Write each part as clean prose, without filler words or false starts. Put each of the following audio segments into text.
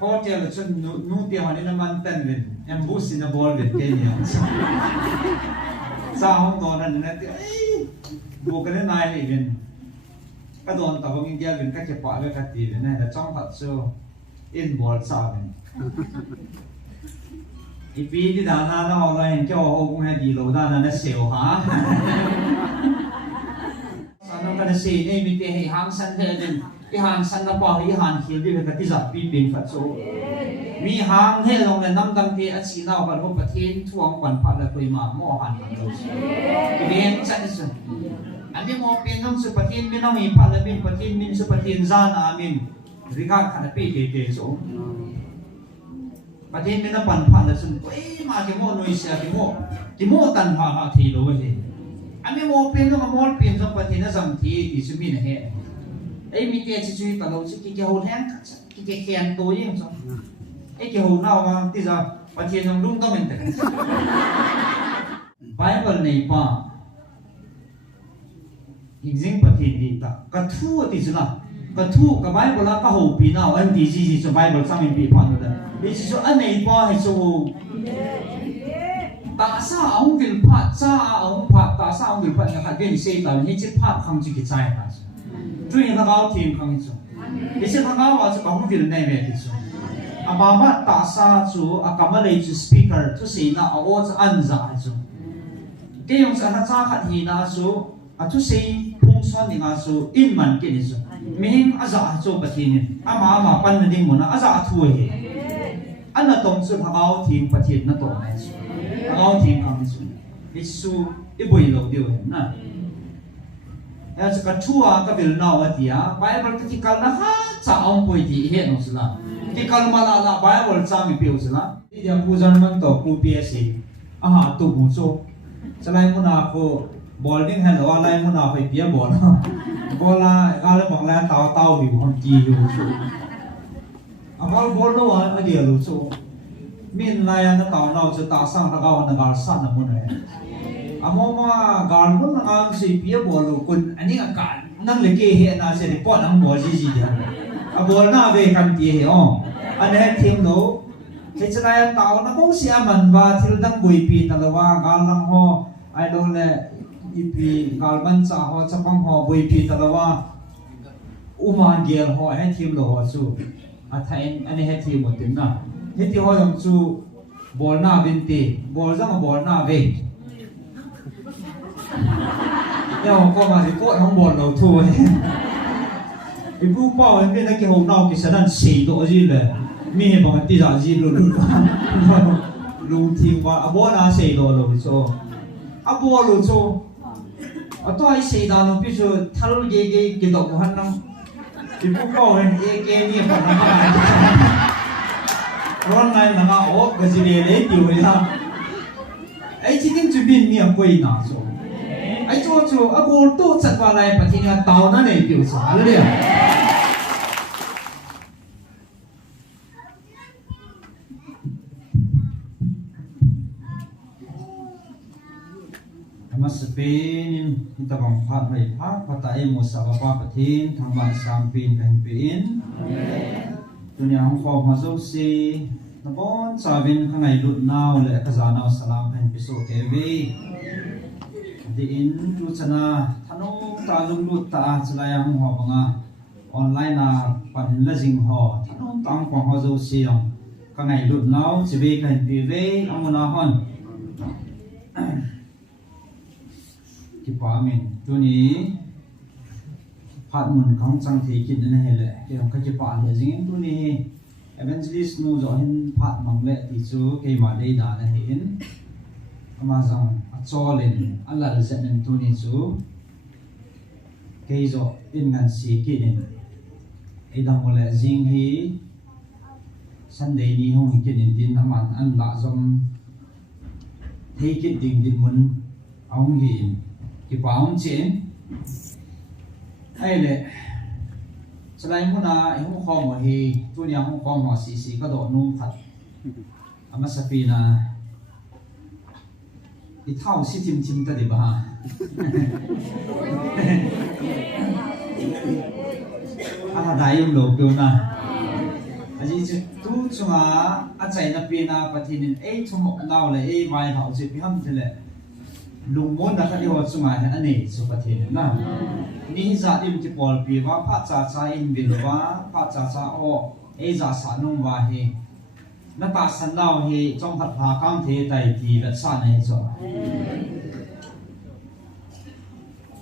hotel chun nu ti han in man tan rin em bus in a ball rin ke ni sa hong don an na ti bu ka nai ni rin ka don ta bang india rin ka che pa le ka ti rin na chong phat so in ball sa rin ipi di da na na ho la hin kyo ho kung ha di lo da na seo ha san no ka na se nei mi te hang san he den i han san na pa hi han khil di ka ti za pi pin phat so mi hang he long le nam dang ti a chi na ba ho pathin thuang pan pha la koi ma mo han kan lo ben chan su an di mo pin nam su pathin mi no mi pha la bin pathin min su pathin za na min ringa khan pe te so pathin mi na pan pha la sun koi ma ke mo noi sia ke mo tan pha ha thi lo he an di mo pin no mo pin so pathin na zam thi ti su mi na he ai mi te chi chui ta lo chi ki ho hang ki ke khen to yin so ai ke ho nào mà ti za pathin nong lung to men te Bible nei pa Hingzing pathin di ta ka thu ti zula ka thu ka Bible la ka ho pi na an di ji so Bible sang in pi pa no da bi so an nei pa hai so ta sa ong vil phat sa ong phat ta sa ong vil phat ka ben se ta ni chi phat khang chi ki chai ta chui na gao tim khang chu bi se khang wa so ong vil nei me ti chu amama ta sa chu akamale chu speaker tu se na awo cha an za chu ke yong sa ha cha khat hi na chu a tu se phung son ni nga chu in man ke ni chu mi hing aza chu pathin ama pan na ding mo na aza thu he an na tong chu hangao thim pathin na to na chu hangao thim khang chu isu i boi lo dio he na ya chu ka thua ka bil na wa tia Bible ka ti kal na ha cha ong poi ti he no sula ti kal ma la Bible cha mi pe sula ti dia pu jan man to pu psc aha tu bu so chalai mu na ko bowling hay là lai mu na phải pia ball bola ga le bang la tao mi bu hom ji yu so a ball ball lo a dia lu so min lai an tao nao chu ta sang ta ga na ga san na mu ne a mo ma ga lu na ang si pia ball kun ani ga ka nang le ke he na se ni po nang ball ji ji dia a ball na ve kan ti he o an he thim lo ke chalai tao na ko si aman ba thil dang bui pi ta la wa ga lang ho ai do le ipi galban cha ho chapang ho bui pi ta la wa uma gel ho he thim lo ho chu a thain ani he thim mo tin na he ti ho yong chu bol na bin ti bol jang bol na ve ya ko ma ri ko hong bol lo thu he ipu pa en ke na ki ho nao ki sanan si do ji le mi he ba ti za ji lu lu ti wa a bo na se do lo so a bo lo so a to ai se da no pi so thal ge ki do han nang ipu pa en e ke ni pa na ma ron nai na ma o ga ji le ti we la ai chi tin chu bin mi a koi na so ai cho chu a bo to chat wa lai pa thi na tao na nei pi so al leมาสเปนที่ตะวันพัดไปพัดพัดตาเอโมสาวป้าประเทศทางบ้านสามปีนกันเป็นตัวนี้ของฟอมาโซซีตะบอนสาวินข้างในลุดนาวและกระจานาวสลามเป็นพิโซเทวีดีอินทุชนะธนุตาลุงลุดตาสลายของหอบังอาออนไลน์นาปันละจิงหอธนุตังของฮอโซซีองข้างในลุดนาวจะเป็นกันพิเวอมุนาฮอนที่ป่ามินตัวนี้พัดมุนของสังเกตกินนั่นแหละเกี่ยวกับที่ป่าเนี่ยจริงตัวนี้เอเวนจิลิสนูจะเห็นพัดมังเละที่ซูเกี่ยมาได้ด่านะเห็นมาจังอัจฉริยอัลลัลเซนตัวนี้ซูเกี่ยจะเป็นงานสีกินไอ้ดำมละจริงฮีสันเดนี้ห้องกินดินน้ำมันอันละจงที่กินดินมุนเอาหินที่ป่าองเชนไอ้เลยสลายมุนาไอ้ห้องคอมฮีตัวนี้ห้องคอมสีก็โดดนุ่มผัดอามาสปีนาอีเท่าสิทิมตะดิบ้าอะไรยังโลกอยู่นะอันนี้จะตัว tu chunga a chai na pina pathin ei thum naw le ei mai hau che pi ham thele lungmon na khali ho chunga ani chu pathin na ni za dim ti pol pi wa pha cha in bil wa pha cha o ei za sa nung wa he na ta san naw he chong phat pha kang the tai ti la sa nei cho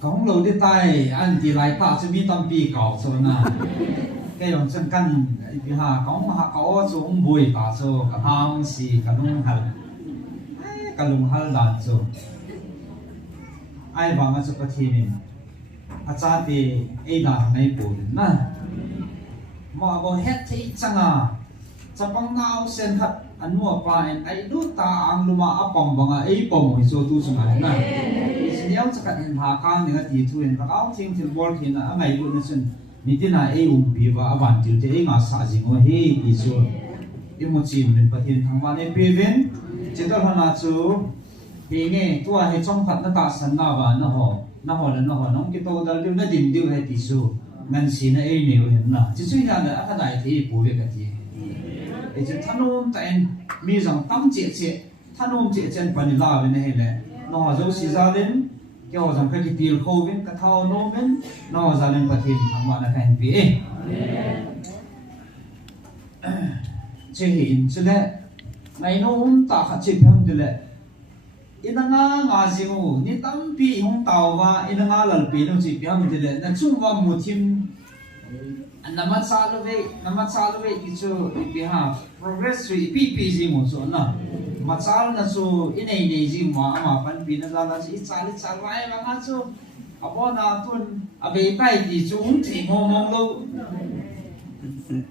kong lo de tai an ti lai pa chu mi tam pi kaw cho na cái dòng chân căn bị hà có chỗ bùi tả chỗ cả ham xì cả lung hal đàn chỗ ai vắng ở chỗ cái gì này cha thì ai đàn này bùi na mà bộ hết thì chẳng à cha băng nào sen thật anh mua phải ai đút ta ăn luma áp bông bằng ai bông thì chỗ tu sung này na nếu chắc cái hình hà khang này thì thu hình các áo thiên thiên bol thì là ngày bữa nó ni tina e biwa awan til te nga sa jingo he isu emoji min pathin thangwa ne peven chedal hana chu penge tua he chong khat na ta san na wa na ho la na ho nong ki to dal na dim diu he ti su ngan si na e ne hen na chi chui na a ka dai the pu ve ka ti e chen thanom ta en mi jang tam che thanom che chen pani la ve ne he le no zo si za den kêu rằng cái tiền khâu bên cái thao nô bên nó ra lên bát thiên thằng bạn là thành bể chế hình chứ đấy ngày nó ta khát chế thêm được đấy in ngã gì ngô ni tâm pi hông tàu và in ngã lal pi nó chế thêm được đấy nên chung vào một team namat sa lo cái chỗ bị ha progress pi gì một số nào masal na so inay ji ma pan pinala si chali chalai la nga so abo na tun abe tai ti chung thi mong lo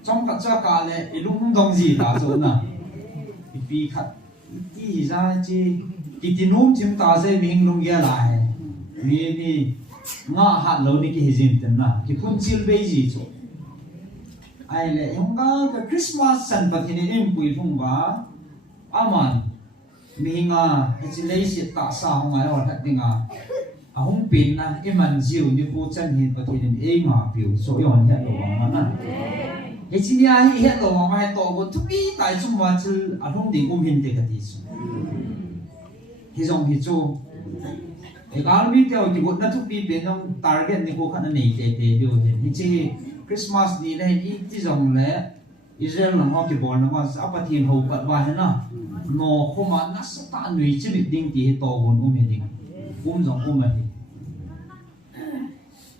trong ka cha ka le ilung dong ji ta so na pi khat ti za chi ki tinum chim ta se ming lung ya lai ni nga hat lo ni ki hizin ten na ki phun chil be ji so ai le yong ka Christmas san pathin in pui thung ba aman minga hechilei si ta sa hongai or that dinga ahung pin na eman jiu ni ku chan hin pathin e nga piu so yon het lo wa na hechinia hi het lo wa mai to go thupi tai chum wa chil ahung ding hin te ka ti su hi jong hi chu e gal mi te ki bot na thupi pe nong target ni ko khan nei te dio hin hi chi Christmas ni le hi ti jong le Israel na ho ki bol na ma apathin ho pat wa na no khoma na sa nui chi ding ti to gon ding jong hi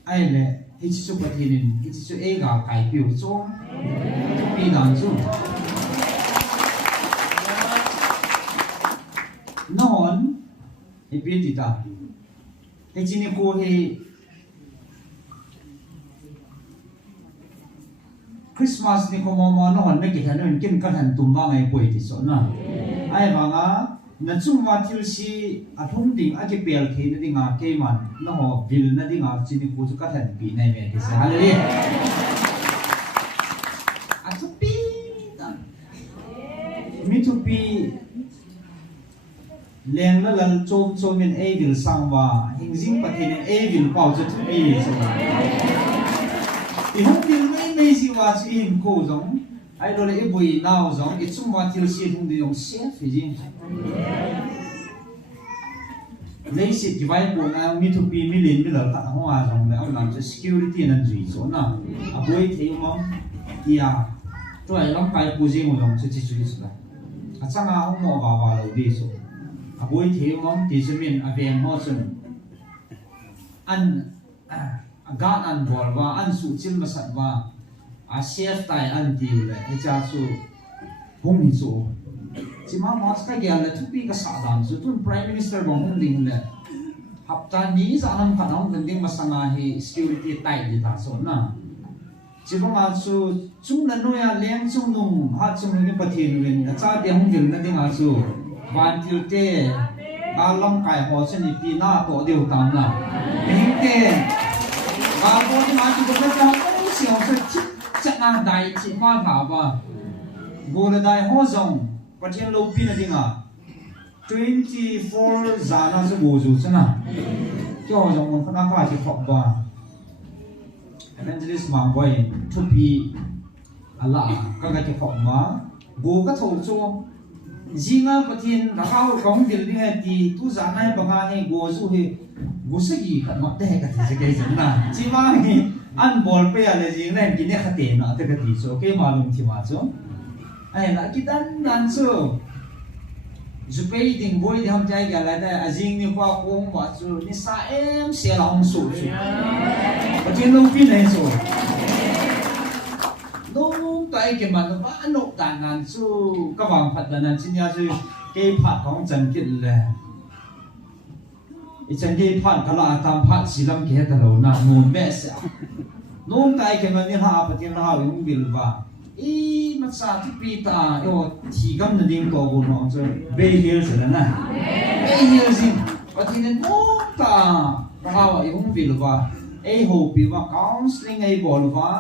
ai le hi chi su pathin hi chi su e ga kai piu so pi dan su non hi pi ti ta hi chi ni ko hi Christmas ni ko mo no hon me ki hanon kin kan han tum ba ngai poi ti so na ai ba nga na chung wa thil si athum ding a ki pel the na dinga ke man no ho bil na dinga chi ni ku chu ka than pi nai me ki sa hale a chu pi ta mi chu pi leng la lal chom men e bil sang wa hing jing pathin e bil pau chu chu pi so i hung dil mai si wa chi in ko zong ai lo le bui nao zong i chung wa til si thung di yong se fi jin lấy si ki vai po na mi thu pi mi lin mi la ta ho a zong le am lam security nan zui so na a boi the mo ya to ai lam pai pu ji mo zong chi chi su la a chang a ho mo ba lo di so a boi the mo ti se min a veng ho chun an gan an bol wa an su chil ma sat wa a chef tai an ti le e cha su hung ni so chi ma ma ska ge la thu pi ka sa dam su tun prime minister bong hung ding le hapta ni za nam kha nong ding ma sanga hi security tai di ta so na chi ba ma su chung na no ya leng chung nung ha chung ni pathin wen cha te hung ding na ding a su van til te a long kai ho chen ni pi na to deu tam na hing te ba ko ni ma chi ko ta ko si ho se chi cha na dai chi ma tha ba go la dai ho zong pathian lo pi na dinga 24 zana se bo zu chana kyo jong mon khana ka chi thok ba evangelist ma boy to be ala ka ga chi thok ma gu ka thâu cho zinga pathin rakau kong dil ni he ti tu zanai banga he go zu he gu se gi khat ma te ka ti se ke jan na chi ma hi an bol pe ale jing na ki ne khate na te ka ti so ke malum thi ma cho ai na ki dan dan so Zupay ding boy di ham jai gala da azing ni kwa kong wa chu ni sa em se la hong su chu pathin long pin ne so nông tại cái mà nó vẫn nộp đàn nan su các vàng phật là nan xin nhà sư cái phậtของจันกินเลยไอ้จันกินphậtเขาละตามphậtสีลำเกตเราหน้านูนแม่เสียนงtại cái màนี่หาปฏิเราอยู่บิลว่าอีมันสาธิปีตาโอ้ที่กำนันดิ้งตัวกูน้องจะเบย์ฮิลส์แล้วนะเบย์ฮิลส์จริงปฏินั้นนงตาเราอยู่บิลว่าไอ้หูปีว่า counseling ไอ้บอลว่า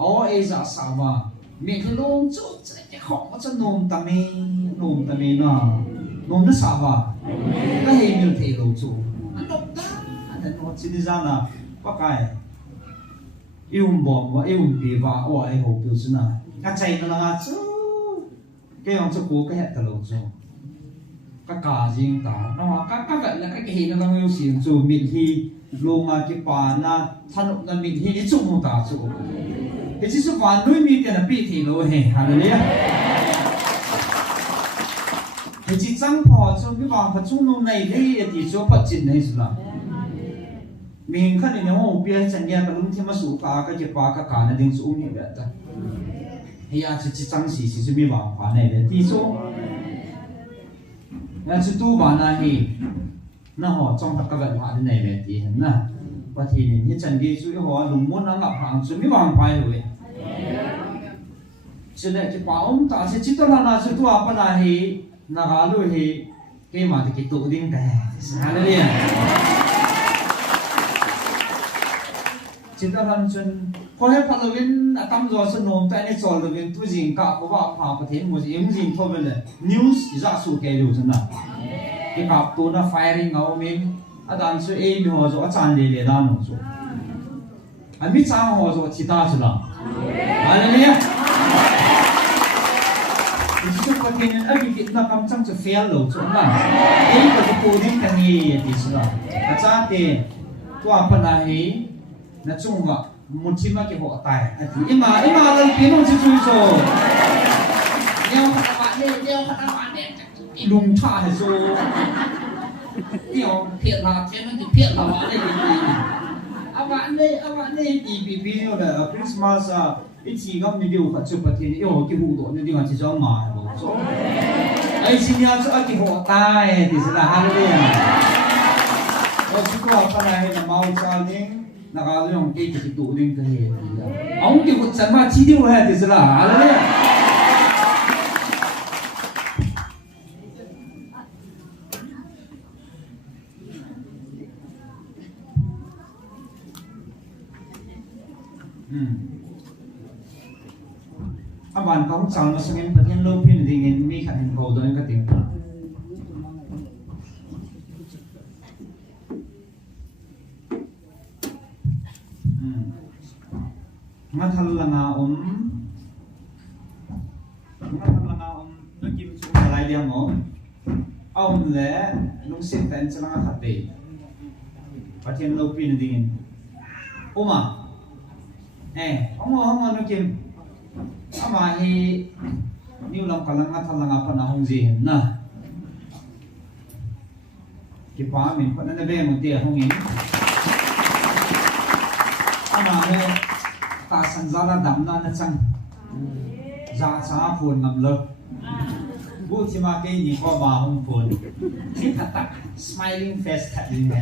อ๋อไอ้จ่าสาวมีขนมจุดจะของก็จะนมตามีน่ะนมนั่นสาวก็ให้มีเทโลจูอันนมตาอันนั้นว่าสิ่งที่จานะว่าไงอิ่มบ่ว่าอิ่มปีว่าว่าไอ้หูปิวสินะกระจายนั่นละจูแกยังจะกูก็เห็นตลอดจูก็กาจิงตาเนาะก็แบบแล้วก็เห็นนั่นเราสิ่งจูมีที่ลงมาที่ป่านะท่านนั่นมีที่จุ่มตาจูcái chỉ số quan nuôi mi tiền là bị thì lỗi hè, hallelujah. Cái chỉ trăng phò cho cái vàng phật chung nông này đấy thì số phật trình này rồi. Mình khăn này nếu mà biết chân nghe cái lúc thêm mà số cái chỉ qua cái nó đừng số như vậy đó. Hay là chỉ trăng chỉ bị vàng phá này đấy thì số. Nên chỉ tu bản là gì? Nó họ trong các vật hóa này đấy thì na. Và thì những chân đi suy họ lùng muốn nó ngập hàng suy mới vàng phải rồi. Cho nên cái bảo ta sẽ chỉ tao là sự tu apa là hi nagalu hi cái mà thì cái tụ đinh cái hallelujah. Chỉ tao làm chân có hết phát lên tâm rồi sự nôm tại này rồi lên tu gì cả có bảo phá có thể một gì gì thôi vậy là news ra số cái điều chân nào cái cặp tu nó firing ngầu mình dan su e mi ho zo chan le le da no so ami cha ho zo chi ta chu la hallelujah Isu patin abi kit na kam chang chu fail lo chu na ei ko tu ding kan ni ti su la a cha te tu apa na hi na chung wa mun chi ma ke ho tai a ti ima lo pi no chu chu so neo khata ba ne lung tha he so điều thiện là thế nó thì thiện là bạn đây bạn đây thì vì là Christmas ít chỉ gặp những điều phát xuất thì yêu cái vụ đó những điều chỉ cho mà rồi ấy xin nhau cho cái hộ tai thì sẽ là hallelujah rồi chúng ta phần này là mau cho những là cái dùng cái tụ linh cái gì ông cái vụ sản mà chi tiêu hay thì sẽ là hallelujah bạn có chào nó sang em bật nhân lô pin thì nghe mi khả năng cầu đó cái tiếng ngắt thằng là ngào nó kim chung là lại điang ông lẽ lúc sinh tên cho nó thật tệ bật nhân lô pin thì nghe ông nó kim ama hi niu lam kalanga thalanga pana hong ji na ki pa min pana na be mo te hong in ama he ta san zala dam na chang za cha phun ngam lo bu chi ma ke ni ko ba hong phun ki thata smiling face khat ni na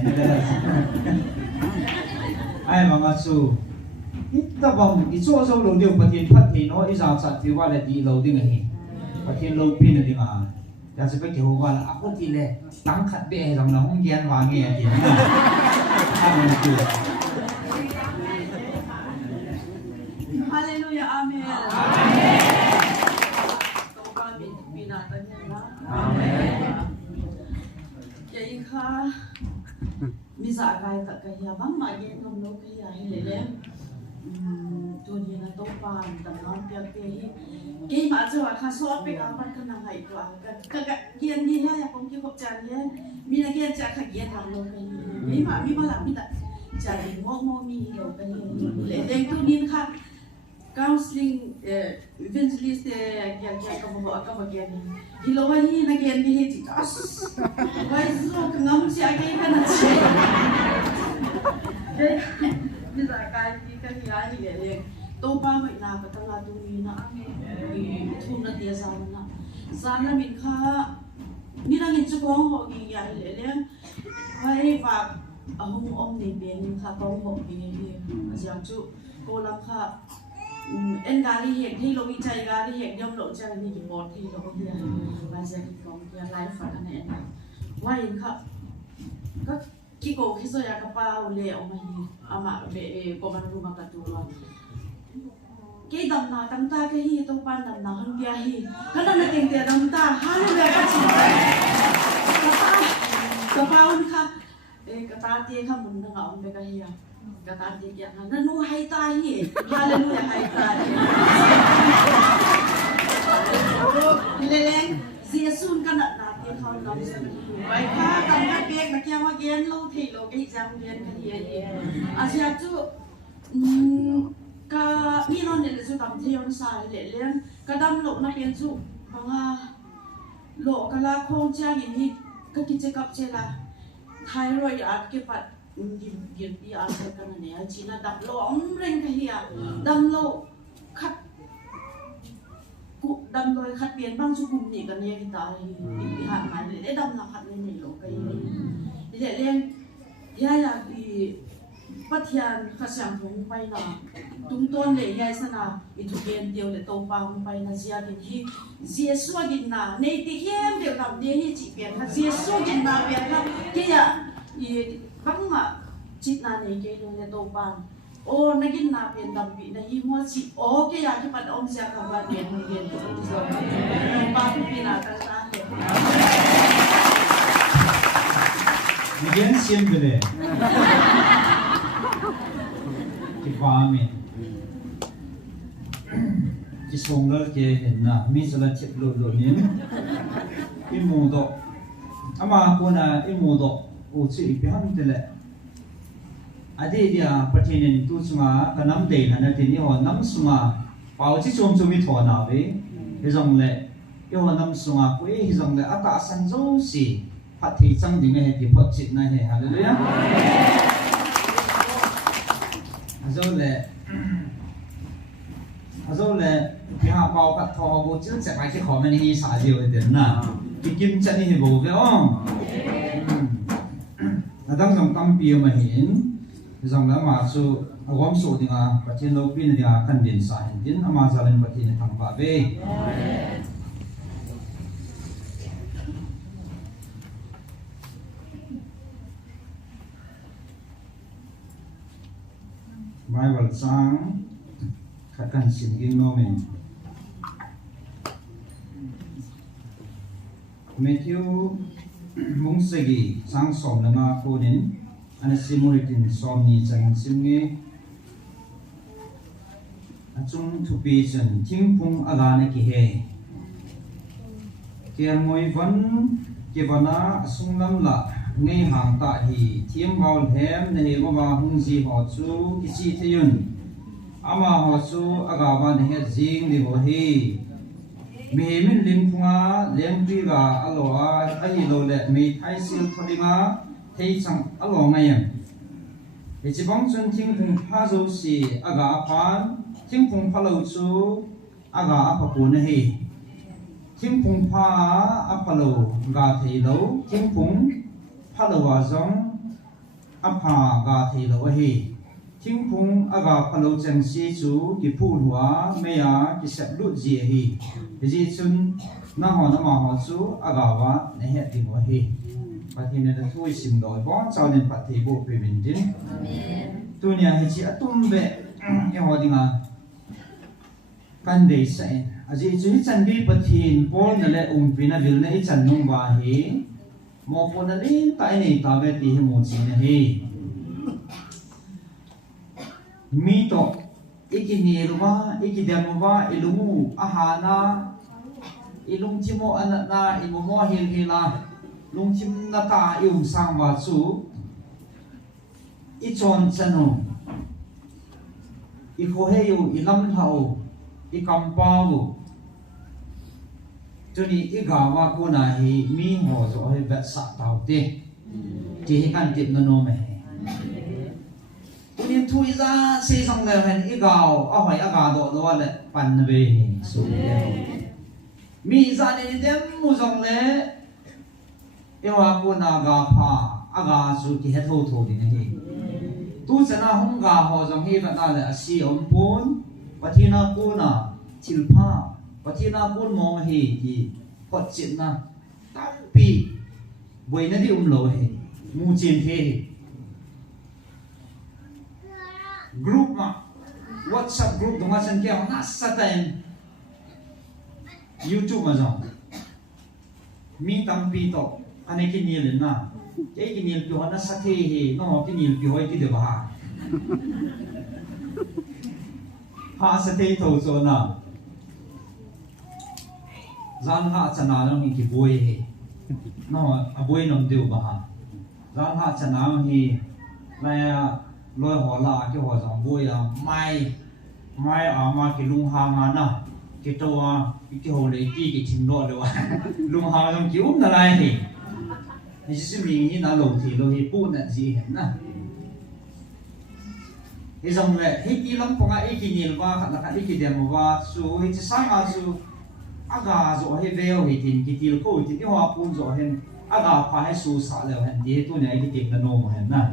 ai ma ma su ta vòng cái chỗ sâu lâu điều bát thiên phát thì nó ít rào sạt thì qua lại đi lâu đi ngày bát thiên lâu pin là đi mà giờ sẽ phải kiểu qua là áp thì lệ tăng khát bể rằng là không ghen vào nghe thì amen Hallelujah amen amen vậy kha mi dạ gai cả cái nhà băng mà ghen không nấu cái nhà hay lệ lem tôi đi là tốt pan dan non pia ke ma cho kha sot pe ka pan kana ngai to ka kian ni ha ya kong ki kop chan ye mi na kian cha kha kian ham lo ka mi ma la mi ta cha ni mo mi lo ka le deng tu nin kha counseling evangelist kya ka mo ka ba kian hi lo wa hi na kian ni he ti as wai zo ka ngam si a ke ka na chi bây giờ cái gì ai thì để tô ba vậy nào cái tao là tôi nghĩ nó thu nó tiền sao là mình khá như là những chỗ họ gì vậy để lên hay và ông này bên khá có họ gì dạng chú cô làm khá em gà đi hiện thì lo bị chạy gà đi hiện nhom lộ chạy đi bị bọt thì lo bị và giờ thì còn cái lái phải này ngoài khá các kiko kiso ya kapao le o mai ama be ko man rumah katua ke dam na tam ta ke hi to pan dam na han bia hi kana na teng te dam ta han le ka chi ka pa un kha ka ta te kha mun na ngam be ka hi ka ta te ya na nu hai ta hi hallelujah hai ta le leng Jesus kana na te kha nam se vậy ha cầm cái bẹt mà kia hoa gen lâu thì lâu cái jam gen cái gì asia chú cái mi non này là chú cầm theo nó xài để lên cái đâm lộ nó biến chú bằng lộ cái là không cha gì như cái check up chơi là thyroid à cái phát điện bị à cái này chỉ là đâm lộ ông rèn cái gì à đâm lộ khát đâm đôi khát biến bằng chú cùng nhỉ cái này cái ta bị hạn mãi để đâm là khát lên nhỉ lộ cái để lên ya là bị bắt hiện khát sáng không bay là tung tôn để ya sao nào bị thuộc kiện điều để tàu bao không bay là gì cái gì gì xua cái nào này thì em đều làm điều gì chỉ biến khát gì xua cái nào biến khát cái ya bắn mà chỉ là này cái để tàu bao ô nãy cái nào biến đầm bị này mua chỉ ô cái ya cái bạn ông sẽ làm bạn biến rồi ba cái biến là ta Again, siempre. Cái ba mình, cái sông đó cái hiện na, mình sẽ là chết lột nín, cái mù độ, ama cô na cái mù độ, ô chỉ bị hâm thế lệ. Adi dia pertanyaan itu cuma kanam day na natin iyo nam sunga pao chi chom mi thon na ve hizong le iyo nam sunga ko hizong le ata san zo si phat thi chang ding he ti phat chit na he hallelujah azo le ki ha pao ka tho bo chil cha kai ki kho man hi sa jiu de na ki kim cha ni he bo ve ong adang jong tam pi ma hin rằng là mà số gom số thì à bắt trên lâu pin thì à cần điện sai đến mà giờ lên bắt trên thằng vợ về Bible sang khát cần xin kinh nô mình Matthew mong segi sang som là mà cô đến anh simulatin som ni chang sim nge achung thupi chan thingpung aga na ki he kian moi van ke vana sunglam la ngei hang ta hi thiam baul hem ne he ma hung ji ho chu ki chi theyun ama ho chu aga ban he jing ni ho hi mi min lim phunga lem pi ga aloa ai lo le mi thai sil thodinga thấy rằng ở lò ngay à để chỉ bóng chân thiên phùng pha dấu xì aga phán thiên phùng pha lâu chú aga pha cuốn này thiên phùng pha pha lâu gà thấy lâu thiên phùng pha lâu à giống pha gà thấy lâu ấy thiên phùng aga pha lâu chân xì chú cái phụ hóa mấy à cái sẹp lụt gì ấy để chỉ chân na họ chú aga vá này hết thì mọi gì và thì nên là thôi xin lỗi bó cho nên phải thì bộ về mình chứ tôi nhà thì chỉ atum về cái họ đi mà căn để sẽ gì chứ chân đi bật thì bó là lại pina vil này chân nông và hí một phần là lên tại này ta về thì một gì này hí mi to ikinilwa ikidemwa ilumu ahana ilung timo anana imomo hilhila lung tim nata ium sangwa chu ichon chanu ikhoheyu ilam hau ikampau chuni igawa kuna hi mi ho zo he vet sa tau te ti kan tip no no me Unin thui ra se song le hen igao a hoi aga do do le pan ve su mi za ni dem mu song le ewa kuna ga pha aga su ki he tho tho ni he tu chana hong ga ho jong hi va na le asi om pun pathina kuna chilpha pathina kun mong hi ki pot chin na tam pi boi na di lo he mu chin he group ma WhatsApp group dong asan kya na sa time YouTube ma jong mi tam pi to ane kinil na ke kinil pi hona sa the he no kinil pi hoi ki de ba ha sa the to so na zan ha chana long ki boi he no a boi nom deu ba zan ha chana hi la lôi họ là cái họ dòng vui là mai mà cái lung hàng mà na cái trâu cái hồ lấy đi cái trình độ rồi lung hàng dòng kiểu là lại thì chỉ mình như là lồng thì lồng thì buôn là gì hết na cái dòng này hết đi lắm phong ai cái nhiều và khả năng cái điểm và số hết sáng à số aga rồi hết veo hết thì tiêu cổ thì cái hoa buôn rồi hết aga phải số xã rồi hết thì tôi này cái điểm là nôm hết na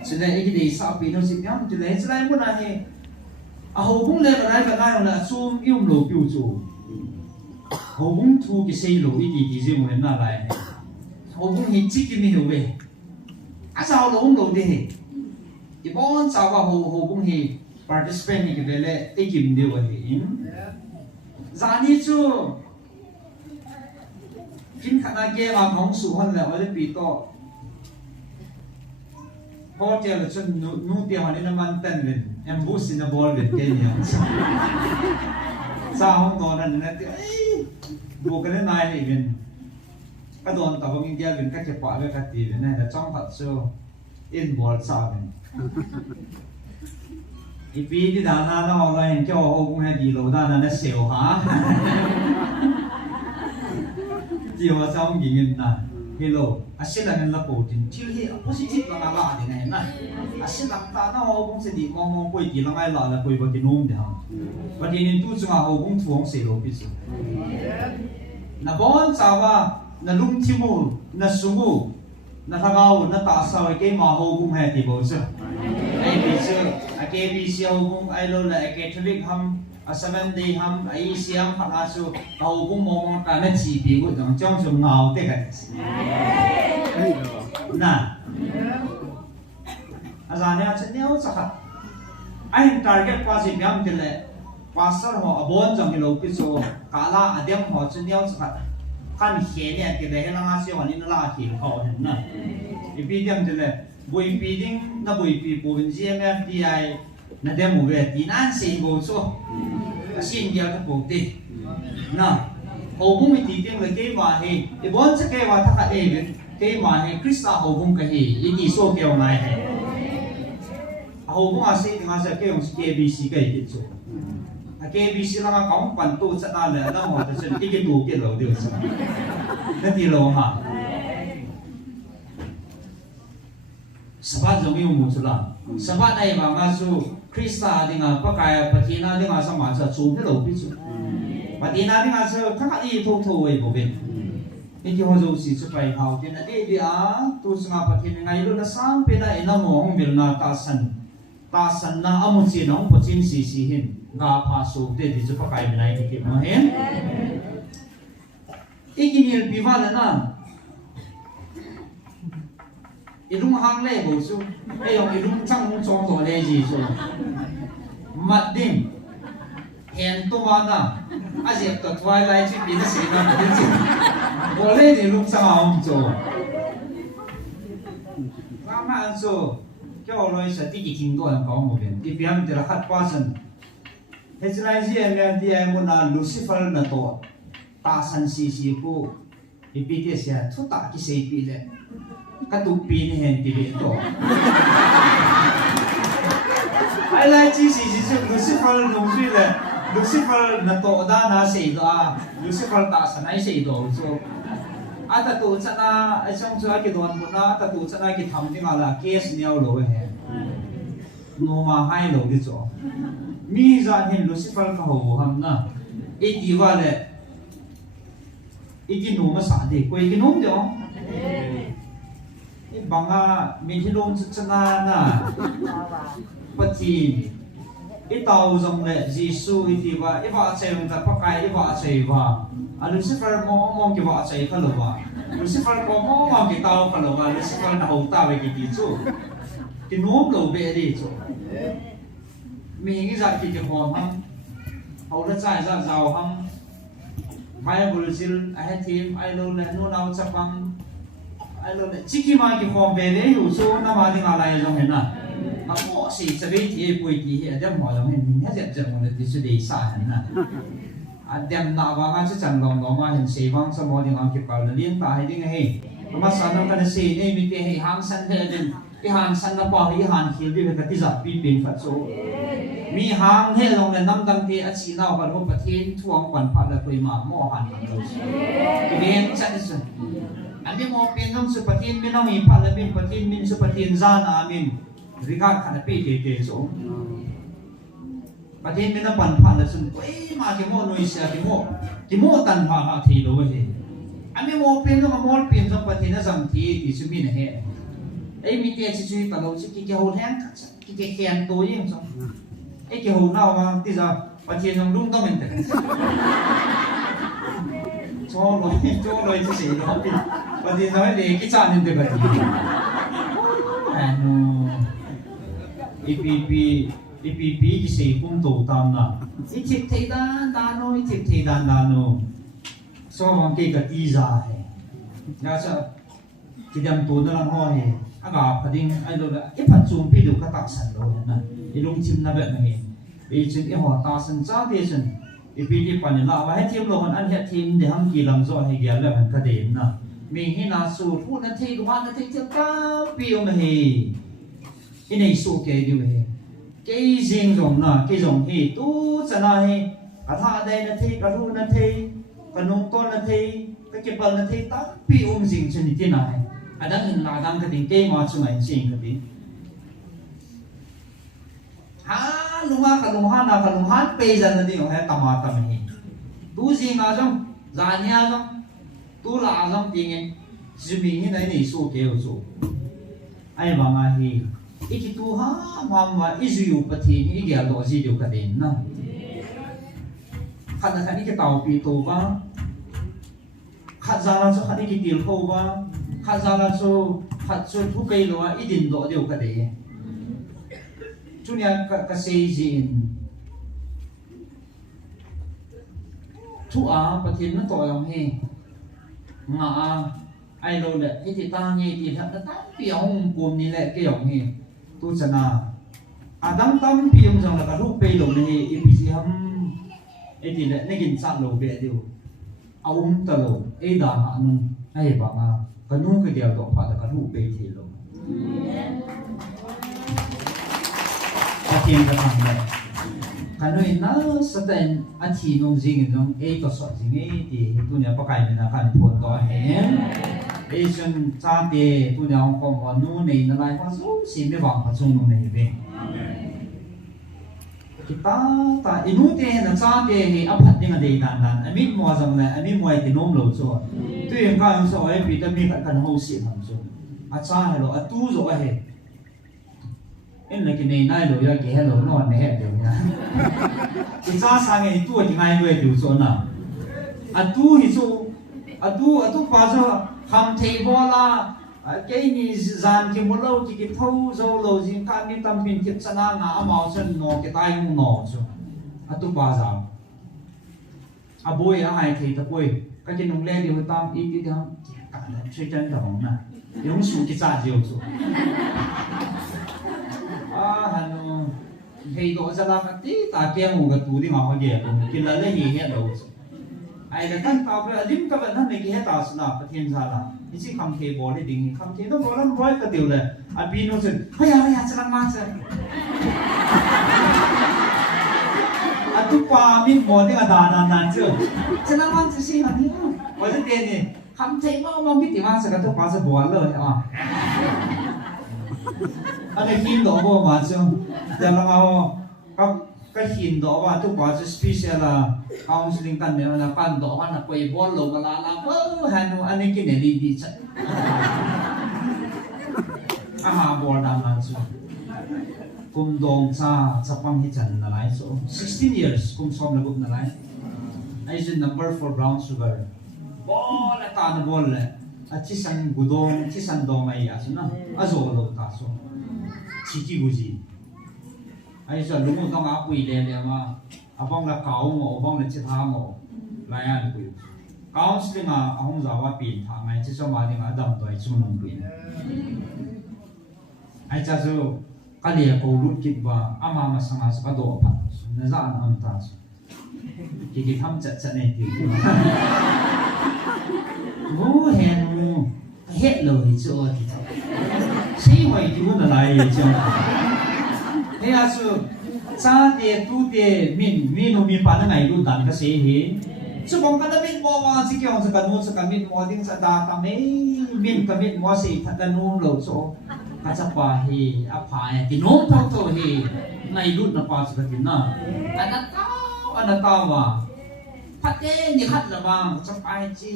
Sila ikidi sa pino si piam jule sila mo na he ho bung le ba ba na na sum yum lo piu chu ho bung thu ki sei lo idi ki je mo na lai ho bung hi chi ki mi ho we a sao lo de he i bon sa ba ho bung hi participate ni ki vele ikim de wa he zani chu kin khana ge ma ngong su hon le wa de pi to hotel chun nu ti han in man tan len ambush in a ball with Kenya sa hong do na na ti bu ka nai ni ben ka don ta bang India ben ka che pa le ka ti na da chong pat so in ball sa ben i pi di da na na ho la hen kyo ho kung ha di lo da na na seo ha ti ho chong gi ngin na hello asila ngan la po tin til hi positive la la de ngai na asila ta na ho bung se di mong poi ki la ngai la la poi ba ki nom de ha ba di nin tu chunga ho bung thu hong se lo pi su na bon chawa na lung thi mu na sungu na thagao na ta sa ke ma ho bung ha ti bo su ai bi su a ke bi si ho bung ai lo la ke thlik ham a 7 day ham ai siam pha su ho bung mong ka na chi bi ko jong chong su ngao te ka na azania cheneo sakha ai target pa si byam tile pastor ho abon jong lo pi so kala adem ho cheneo sakha kan he ne ke de na nga si ho ni la ki ho na ipi dem tile bui pi ding na bui pi pu bin GMFDI na dem we ti nan se go so sin dia ka pu ti na ho bu mi ti ding le ke wa he e bon sa ke wa tha ka e cái mà này Krista hậu cung cái gì ý số kêu này hay hậu cung à sĩ thì mà sẽ kêu KBC cái gì chứ KBC là mà có quan tu rất là lẽ đó mà sẽ cái tu cái lầu được sao cái gì lầu hả Sabat giống như một số lần Sabat này mà ngã su Krista thì ngã bắt cái Patina thì ngã sao mà sẽ xuống cái lầu biết chứ Patina thì ngã sẽ các cái gì thô thô ấy của mình Iki hozo si chupai hau tin ade dia tu sunga pathin ngai lu na sam pe na ena mo hong mil na ta san na amu chi nong pochin si hin ga pha so te di chu pakai nai ki ma hen iki nil biwala na ilung hang le bo su e yong ilung chang chong to le ji su mat dim hen to wa na a je to twilight chi bi na se na din chi我呢你录上好唔做，啱啱做，叫 cho rồi sẽ tí kinh đô làm có một bên đi biếng thì là khát quá sân hết cái gì em thì em muốn là Lucifer là to ta san si cô đi bị thế sẽ thu ta cái gì bị đấy cái tụ bị này hiện thì bị to ai lại chỉ Lucifer đúng rồi đấy Lucifer là to đã na xây đó Lucifer ta san ai xây đó so ata tu chana ai trong chỗ cái đoàn muốn ata tu chana cái thầm thì là case nhiều rồi hè no mà hai rồi đi chỗ mi ra hiện Lucifer ka hồ ham na ít đi vào lệ ít đi nôm mà sản đi quay cái nôm đó ít bằng mình thì nôm chana na bất kỳ ít tàu dòng lệ Giêsu ít đi vào ít vào chơi mình ta bắt cái ít vào chơi vào Lucifer mong cái vợ chạy khăn lova, Lucifer mong cái tao khăn lova, Lucifer na hậu ta về cái gì chứ, cái nôm đầu về đi chứ, mình cái dạng cái hòm hăng, hậu đã chạy ra giàu hăng, mai Brazil, ai team, ai lâu là nô nào chấp bằng, ai lâu là chỉ khi mà cái hòm về đấy, hiểu số năm mà thì ngài lại giống thế nào, mỗi sự sẽ bị thì bùi thì hiện đem hỏi giống hình hết dẹp dẹp một cái sự để xả thế nào. Đem nào vào ngay chẳng lòng nó mà hình sĩ vang sa mô đi ngang kịp vào liên ta hay đi ngay mà sao nó cái sĩ này mình thấy hàng sân thế nên cái hàng sân nó bảo cái hàng khiêu đi cái giặc pin phát số mi hàng thế lòng là năm đăng thì chỉ nào vào lúc bát thiên thuang quan phát là quỳ mà mò hàng rồi cái bên chắc là anh đi mò bên nông sự bát thiên bên nông mình phát là bên bát thiên mình sự bát thiên ra na mình rigat khăn bị thế sốประเทศนี้นะปันผ่านแล้วสุดเอ้ยมาที่โมนุยเสียที่โมตันผ่าทีโลเฮอันนี้โมเป็นต้องโมเป็นต้องประเทศนั้นสังทีที่สุดมีนะเฮไอ้มีเกจิจุยตลอดที่เกี่ยวแทงที่เกี่ยวตัวยิ่งสองไอ้เกี่ยวน่าว่าที่จะประเทศน้องรุ่งต้องเป็นแต่โจ้ลอยที่สี่เขาเป็นประเทศน้อยเด็กกิจการนี่เด็กประเทศEPP cái gì cũng tổ tam na, ít thiệt thay đan no, ít thiệt thay đan no, so bằng cái tí ra hè, nhớ chưa, cái đam tổ nó làm hoa hè, aga phát đình ai đâu là, ít phát zoom video các tác sản rồi nè, cái lồng chim na vậy này, bây giờ cái họ ta sản xuất bây giờ, EPP pan là và hết thêm luôn anh hết thêm để ham kỳ làm rõ hay cái là phần cái điểm na, mình hiện là số thu nó thay đúng không, nó thay theo cao biểu mà hè, cái này số cái điều hè. Cái riêng dùng nè, cái dùng thì tu cho này, cả thà đây là thi, cả thu là thi, cả nông con là thi, cái bần là thi, tất bị riêng trên thế này, đang hình là đang cái cái mà chúng mình riêng cái gì, lùng ha cả lùng hát bây giờ là điều hay tầm hi, tu riêng là trong, giá nhà trong, tu là trong tiếng ấy, chỉ mình như này này số kêu số, ai bảo mà hi. Iki tu ha mama izu pati ni dia lo ji do ka den na khana khani ke tau pi to ba khazala so khani ki til ko ba khazala so khat so thu kai lo idin do dio ka de chunya ka sei jin thu a pati na to yong he nga ai lo le thì ta nghe thì thật là tám piong cùng ni le cái yong he tu chana adam tam pium jong la ka ru pe lo ne epc ham eti le ne gin sa lo be dio awum ta lo e da na nu ai ba ma ka nu ka dia do pa da ka ru pe thi lo a tin ka thang le ka nu na sa ten a thi nong jing nong e to so jing e ti tu ne pa kai na kan phon to he Asian cha de tu nyang ko wa nu nei na lai fa su si me wang pa chung nu nei be kita ta inu te na cha de he a phat ding a de dan dan a mi mo jang la a mi mo ai ti nom lo so tu yang ka yang so ai pi ta mi kan ho si ham so a cha he lo a tu zo a he en la ki nei nai lo ya ke he lo no ne he de ya ki cha sang ai tu ti ngai lo e du so na a tu hi so a tu pa so ham thei bola cái ni zan ki mo lo ki thâu zo lo jing ka mi tam pin ki chana na amao chen no ki tai mu no so atu ba za a boy a hai thei ta boy ka ki nong le di tam i ti dam ka na che chan dong na yung su ki cha jiu su hanu hei do za la ka ti ta ke mu ga tu di ma ho ge ko ki la le hi he lo ai da kan ta ba lim ka ban ne ki he ta su na pa thiên sa la ni si kham the bo le ding kham the no bo lam roi ka tiu le a bi no chen ha ya cha lang ma cha a tu pa mi mo ni ga da na chu cha lang ma chi si ha ni wa ze de ni kham the mo mi ti ma sa ka tu pa sa bo le anh ấy nhìn đó bao mà chứ, giờ là mau cái nhìn đó mà tôi bảo chứ special là counseling tan này là pan đó là quay ball lồng là hàng anh ấy cái này đi chứ, hà ball đam lan chứ, cùng đồng cha pang hết chân là lại số 16 years cùng xong là cũng là lại, I is number 4 brown sugar, ball là tan ball là, chỉ sang gudong chỉ sang dong này à chứ na, rồi lo ta số. Chỉ cái gì, ai giờ lúc đó ngã quỳ lên đấy mà, bông là cáo ngộ, bông là chết ham ngộ, lại ăn quỳ, cáo sinh à, ông giàว่าปีนทางไงที่ชาวบ้านที่มาดำตัวไอ้ชุ่มนุ่มปีนไอ้เจ้าจู่ก็เรียกกูรู้คิดว่าอามาสังหารสกัดโดดพัดนั่นจะอันตาสุกี่ทำจัดในที่โอ้เห็นเฮ็ดเลยจ้ะที่谁会丢的来讲？哎呀，是咋的都的民农民把那爱路当个谁嘿？是讲个那民莫话，这个这个农这个民莫定是打他没民个民莫谁他个农老做，他จะว่า嘿อาภายที่农เท่าเฮ้ในรุ่นน่ะป่าสุดที่น่ะอันนั้นตาว่าพัดเองนี่ขัดระวังจะไปจี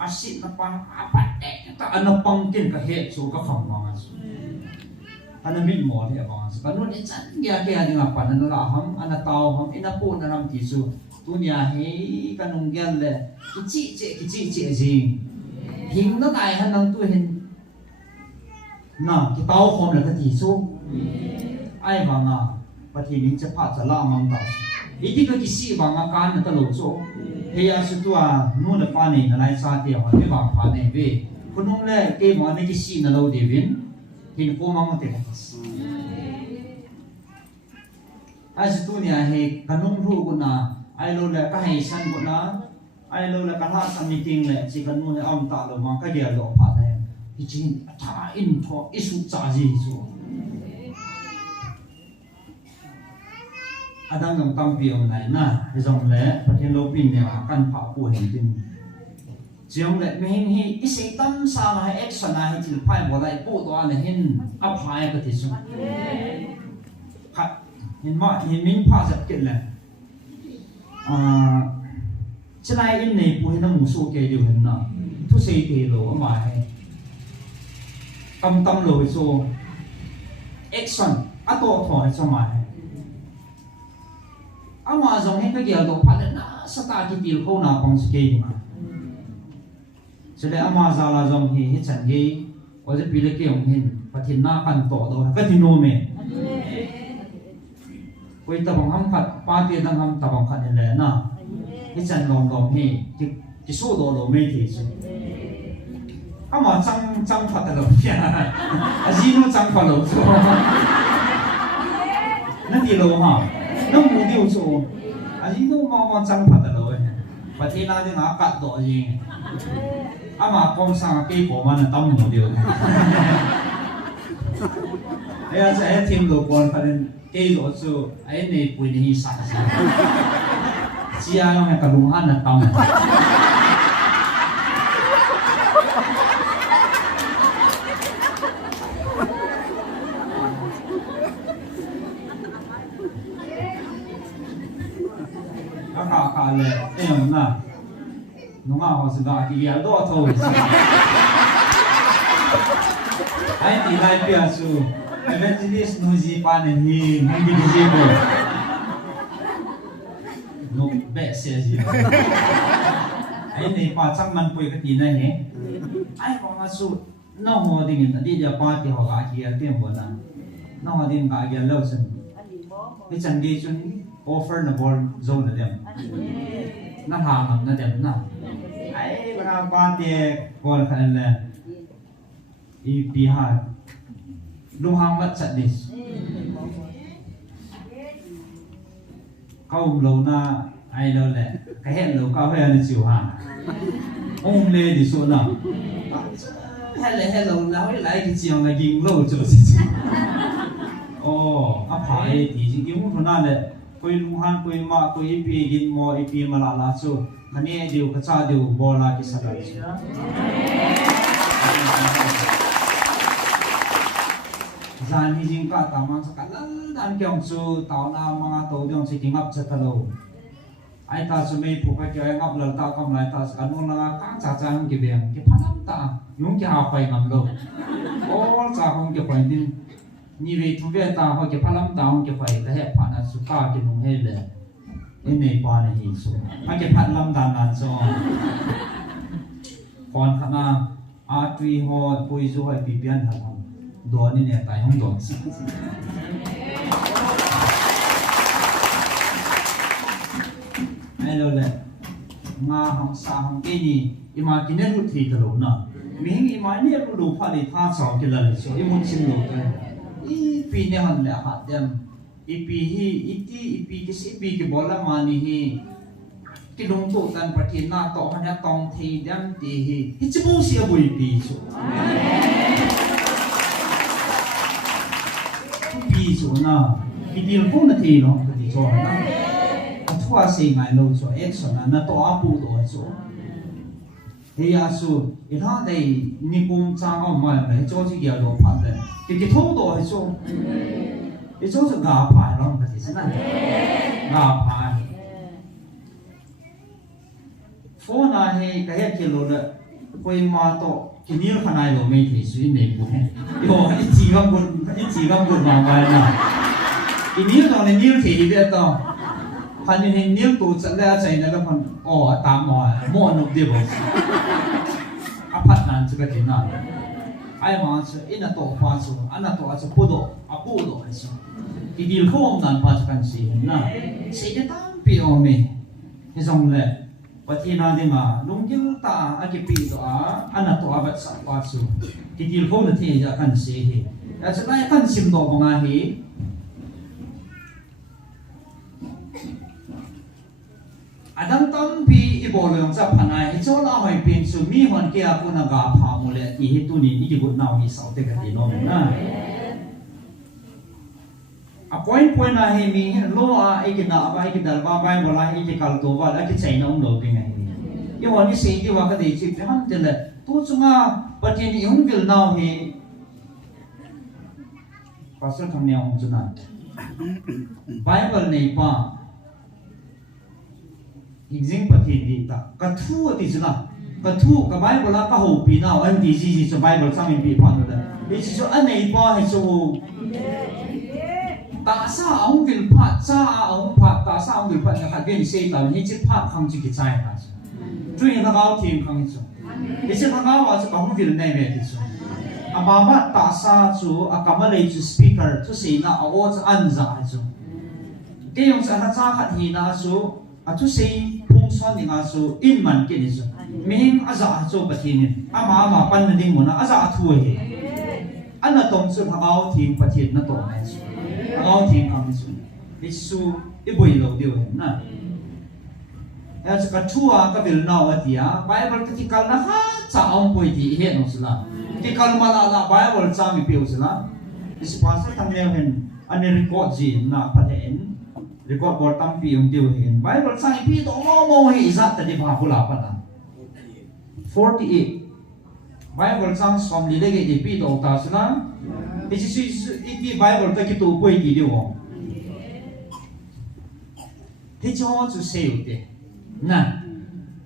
อาศินปังอาปัดเด็กแต่อันนั้นปังกินกับเหตุสูกับฝั่งวังสูอันนั้นมิดหมอที่วังสูกันนู้นนี่จันเกียร์งาปันนั้นละหัมอันนั้นเตาหัมอินาปูนั้นนำที่สูตัวนี้เฮ้กันนุ่งเกลเลยกิจิเจจริงหิงนั่นไงฮันนั่งตัวเห็นน่ะที่เตาหัมเลยก็ที่สูไอ้วังอ่ะปฏิทินจะพัดจะล่ามังตาอีที่ก็กิสิวังอาการนั่นตลกสูเฮียสุดตัวนู่นฟ้านี่นั่นไอ้ซาเตียวไม่วางฟ้านี่เว้คนนู้นเลยเกี่ยมันนี่กิสินั่นเราเดวินหินโฟมังมันเตะไอ้สุดตัวเนี่ยเฮกันนุ่งรู้กุน่ะไอ้เราเลยก็ให้ฉันกุน่ะไอ้เราเลยก็ท่าสัมมิติงเลยสิกันนู้นเลยอ้อมตาเรามาก็เดียวเราผ่านเลยจริงๆถ้าอินทออิสุจ่าจีสูอาดังกับตั้งปีองไหนน่ะที่จงเละประเทศโลปินเนี่ยกันผ่าผู้เห็นจริงจงเละไม่เห็นที่อิสิตั้มสาให้เอ็กซ์นะให้จิลพายบ่ได้ผู้ตัวเนี่ยเห็นอัพพายก็ที่สุดครับเห็นว่าเห็นมิ้นพาจับกินเลยจะได้อินในผู้เห็นน้ำมูสูเกลียวเห็นน่ะทุเสียเกลียวมาให้กำตั้มโลไปโซเอ็กซ์อัตโตถอยสมัยอามาจงให้ก็เกี่ยวกับพัฒนาสตาร์ที่ปีเขาหน้าของสเกลมาจะได้อามาจาลาจงให้ฉันให้ว่าจะปีเล็กเกี่ยวเห็นพัฒนากันต่อโดยก็ที่โนเมคุยตะบังคำขัดปาเตียนคำตะบังขัดนี่แหละนะให้ฉันลองให้ที่สู้โดโลเมที่สุดอามาจังพัฒนาเนี่ยอาจีโนจังพัฒนาตัวนั่นที่โลฮะน้องมูดิวโซ่อันนี้น้องมาจังพัดเลยประเทศนั้นที่น่ากัดตัวจริงอามาคงสั่งกี่ผมมันตั้มมูดิวไอ้อาจารย์ทีมลูกบอลเขาเนี่ยกี่ตัวสู้ไอ้เนี่ยปุ่นที่สั่งเสียยังไงกับลุงฮันน่ะตั้มเลยเอ็งน่ะน้องเขาสุดาที่อยากดูทั่วไอ้ที่ไล่เปียสูไอ้เวทีนี้สนุจีปานนี่มึงดีจีโบนุกเบสเสียจีไอ้นี่ป้าจังมันป่วยกันที่ไหนเหรอไอ้ของมาสูน้องหัวดิ่งนั่นที่จะป้าที่เขาอาเกียเต็มหมดนะน้องหัวดิ่งอาเกียเล่าสิไม่จังดีจนoffer na ball zone na dem na hamam na dem na ai bana pa te ball khan le pi ha lung hang mat chat dis câu lâu na ai đâu lệ cái hẹn lâu cao hay là chiều hàng ông lê thì số nào hay lâu nào lại cái chiều này kinh lâu chỗ gì áp phải thì chỉ kiếm một phần này quay lung hang quay ma quay pi gin mo pi mà là số anh ấy điều cái cha điều bỏ lại cái sao đấy gian hi jing ka tamang sa kalal dan kyong chu taw na mga to jong si tingap cha talo ai ta su mei phu ka kya ngap lal ta kam lai ta sa nu la ka cha cha hum ki beng ki phanam ta yung ki ha pai ngam lo all cha hum ki pai din ni ve thu ve ta ho ki phanam ta hum ki pai ta he phana su ka ki nu he le in nei pa na hi su ha ki phan lam dan nan so kon khana a tui ho pui zu hai pi pian ha đồ này nè tại không đồ ai đâu lệ nga hong sa hong cái gì ima cái này rút thì đâu nè mình ima này rút đủ phải để tha sầu cái là số im muốn xin đồ cái pi này hẳn là hạt dem pi hi pi cái bola mani hi cái đồng tổ tan phát triển na tổ hắn tông thì dem thì hi chỉ muốn xia bùi pi số pi số na cái điều không là thì nó cái số na thua xây ngày lâu số action na to apu đó số thì số cái thằng này ni cũng trang ông mà này cho chỉ cái đồ phát đấy cái thâu đó số cái số là gà phải nó cái gì na gà phải phone na hay cái cái lô đó quay mà to cái nhiều khả năng là mấy thì suy nghĩ của mình, yo ít chỉ gam buồn vào bài nào, cái nhiều đó là nhiều thì biết đâu, phần này nhiều tụ sẽ là chạy nó là phần tạm mua nộp đi vào, phát nạn chứ cái nào, ai mà chứ ít là tổ phá số, anh là tổ chứ bù đồ hay sao, cái điều không làm phá cái gì na, sẽ cái tam biểu mình, cái dòng lệ Patina di ma lunggil ta akipi doa anak to abat sapasu kikil ko na tiya kan sihi ya sanay kan simdo mga hi adang tampi ibolo yung sa panay ito la hoy pin sumihon kaya ko nagapa muli ihitunin ikibut na hi sa ote katinom na point na hi mi lo a ikina ba ikidal ba ba wala ikikal to wala ikichay na umlo pinga hi yo ani sei ki wa ka dei chi han tele tu chunga patin yung gil naw hi pastor tham neo hong chuna bible nei pa hingzing patin di ta ka thu ti chuna ka thu ka bible la ka ho pi naw an di ji so bible sang in pi pa no da bi so an nei pa hi so ta sa ông vil phat sa ông phat ta sa ông vil phat na khat gen sei ta ni chi phat khang chi ki chai ta truy na gao team khang chu ise na gao wa chu ka hum vil nei me ti chu amama ta sa chu akama lei chu speaker chu sei na awo chu an za chu ke yong sa ha cha khat hi na chu a chu sei phung son ni nga chu in man ke ni chu ming aza chu pathin ama pan na ding mo na aza thu he ana tong chu ha gao team pathin na to na chu gao team khang chu isu iboi lo dio na ya ka thua ka bil naw atia bible ka tikal na ha cha ong poi ti he no sala tikal mala la bible cha mi piu sala is pastor tham le hen ani record ji na pathen record bor tam pi ong dio hen bible cha pi to mo hi za ta di ba pula pa na 48 bible cha som li le ge di pi to ta sala is iti bible ka ki tu poi ti dio he cho chu sei te na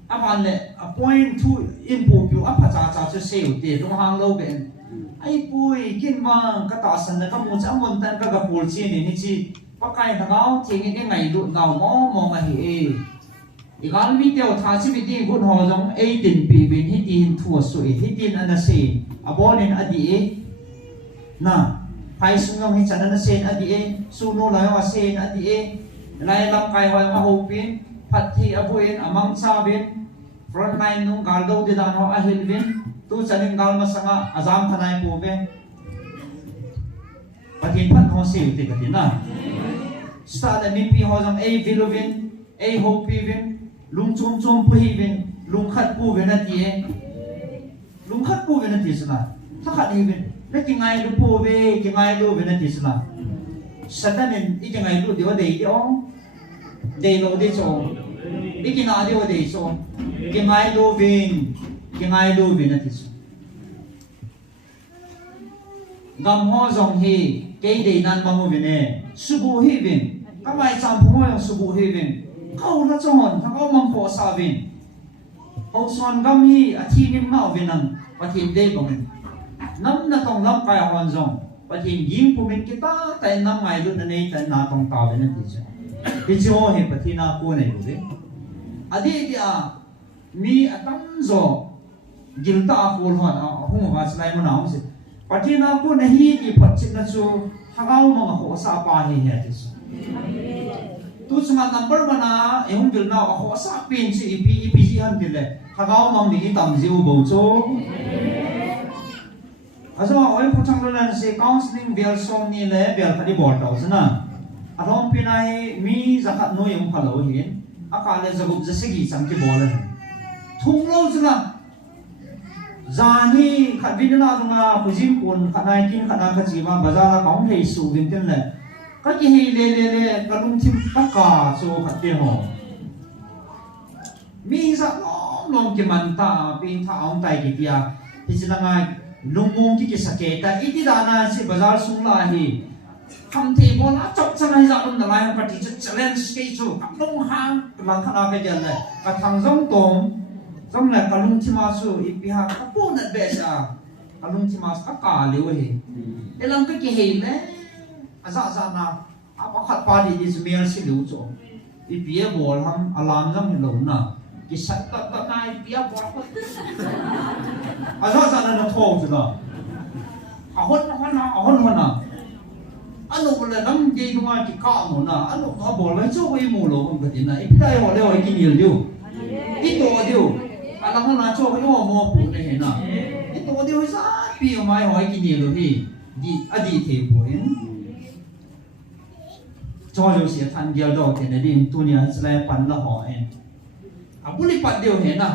apan le a point to input yu apa cha chu sei te dong hang lo ben ai pui kin ma ka ta san na ka mu cha mon tan ka ga pul chi ni chi pa kai na gao chi nge ngai du gao mo ma hi e gal mi teo tha chi bi ti gun ho jong 18 pi bin hi tin thu su hi tin ana se abonin adi e na pai sungam hi chana na sen adi e su no la wa sen adi e lai lam kai wa ma ho pin phat thi abuin amang sa bin front line nung galdo di dan ho ahil bin tu chanin gal masanga azam khanai pu be patin phat ho siu ti katina sta da mi pi ho jang ei vilovin ei ho pi vin lung chum chum pu hi vin lung khat pu vin ati e lung khat pu vin ati sna tha khat hi vin le ki ngai lu pu ve ki ngai lu vin ati sna satanin i ki ngai lu dio dei ong dei lo de cho i ki na dio dei cho ki ngai lu vin ati so gam ho jong hi ke dei nan ma mu vin e subu hi vin ka mai cham phu mo subu hi vin kau la chon tha kau mang pho sa vin ho son gam hi a thi nim ma vin ang pathin dei bong nam na tong lam kai hon jong pathin yim pu min kita tai nam ngai lu na nei tai na tong ta vin ati so ti jo he pathina ko nei lu de adi dia mi atam zo gilta ko hon hu ma slai mo na se pathina ko nahi ki pachin na chu hagau ma ho sa pa ni he ati so tu cuma number mana yang bil na ho sa pin si ipi ji han bil le hagau ma ni tam jiu bo cho aso oi phuchang lo lan se counseling bel som ni le bel khadi bol tau sana arom pinai mi zakat no yung phalo hin akale zagup jasegi samki bol thung lo zula zani khat binna dunga phujim kun khanai kin khana khachiwa bazara kaung thei su bin ten le ka ki hei le kalung thim taka so khatte ho mi za long ki man ta pin tha aung tai ki tia hichilanga lungmung ki saketa iti dana si bazar sungla hi kam the bola chok chang za dum da lai ka ti challenge ke chu kam long hang lang khana ka jan le ka thang jong tong jong le kalung thima su ipi ha ka pu na be sa kalung thima ka ka le we elang ka ki he le aza na apa khat pa di smell si lu cho ipi e bol ham alam jang lo na ki sat ta nai pia bol ko aza na tho chu la ahon na ano wala nam ge nunga ki ka mo na ano ka bol lai cho wi mo lo ko din na ipi dai ho le ho ki nil diu ito diu ala mo na cho ko mo pu ne he na ito diu sa pi o mai ho ki nil hi di adi the po in cho jo sia than gel do te ne din tu nia slai pan la ho en abuli pat diu he na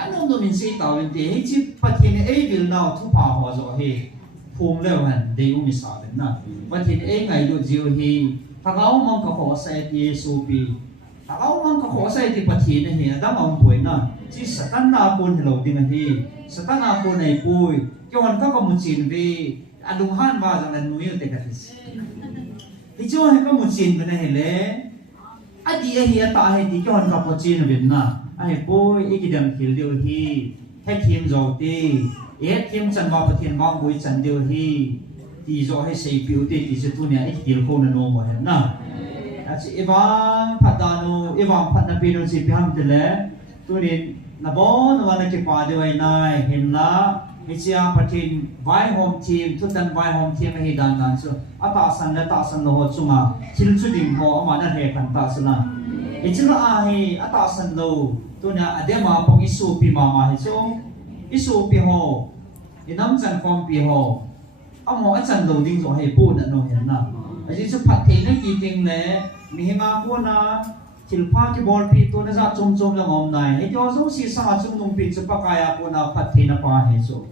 ano no min sei taw te hi chi pathin e vil na thu pa ho zo he phum le han de u mi sa ben na pathin e ngai do jiu hi thagau mong ka ho sai ti su pi thagau mong ka ho sai ti pathin he adam ang poi na chi satan na pun helo ding hi satan na pun nei pui kyon ka ko mu chin vi adung han ba jang nan nuyu te ka tis hi jo he ka mu chin ben he le adi e hi ta he ti kyon ka po chin ben na ai pui ikidam khil diu hi he thim zo ti e thim chan ba pathin ba bui chan diu hi ti zo he sei piu ti ti se tu nia ik dil ko na no mo he na achi ibang patano ibang patna pino si piham tele tu ni na bon wa na ki pa de wai nai hin la hichia pathin vai home team tu tan vai home team hi dan dan so ata san lo ho chunga thil chu dim ho ma na he kan ta suna ichila a hi ata san lo tu na adema pong isu pi mama hi so isu pi ho inam chan kom pi ho amo achan lo ding zo he pu na no hen na aji chu phat the na ki ting le mi ma ko na thil pha ki bol pi to na za chom la ngom nai he jo so si sa chung nung pi chu pa kaya ko na phat the na pa he so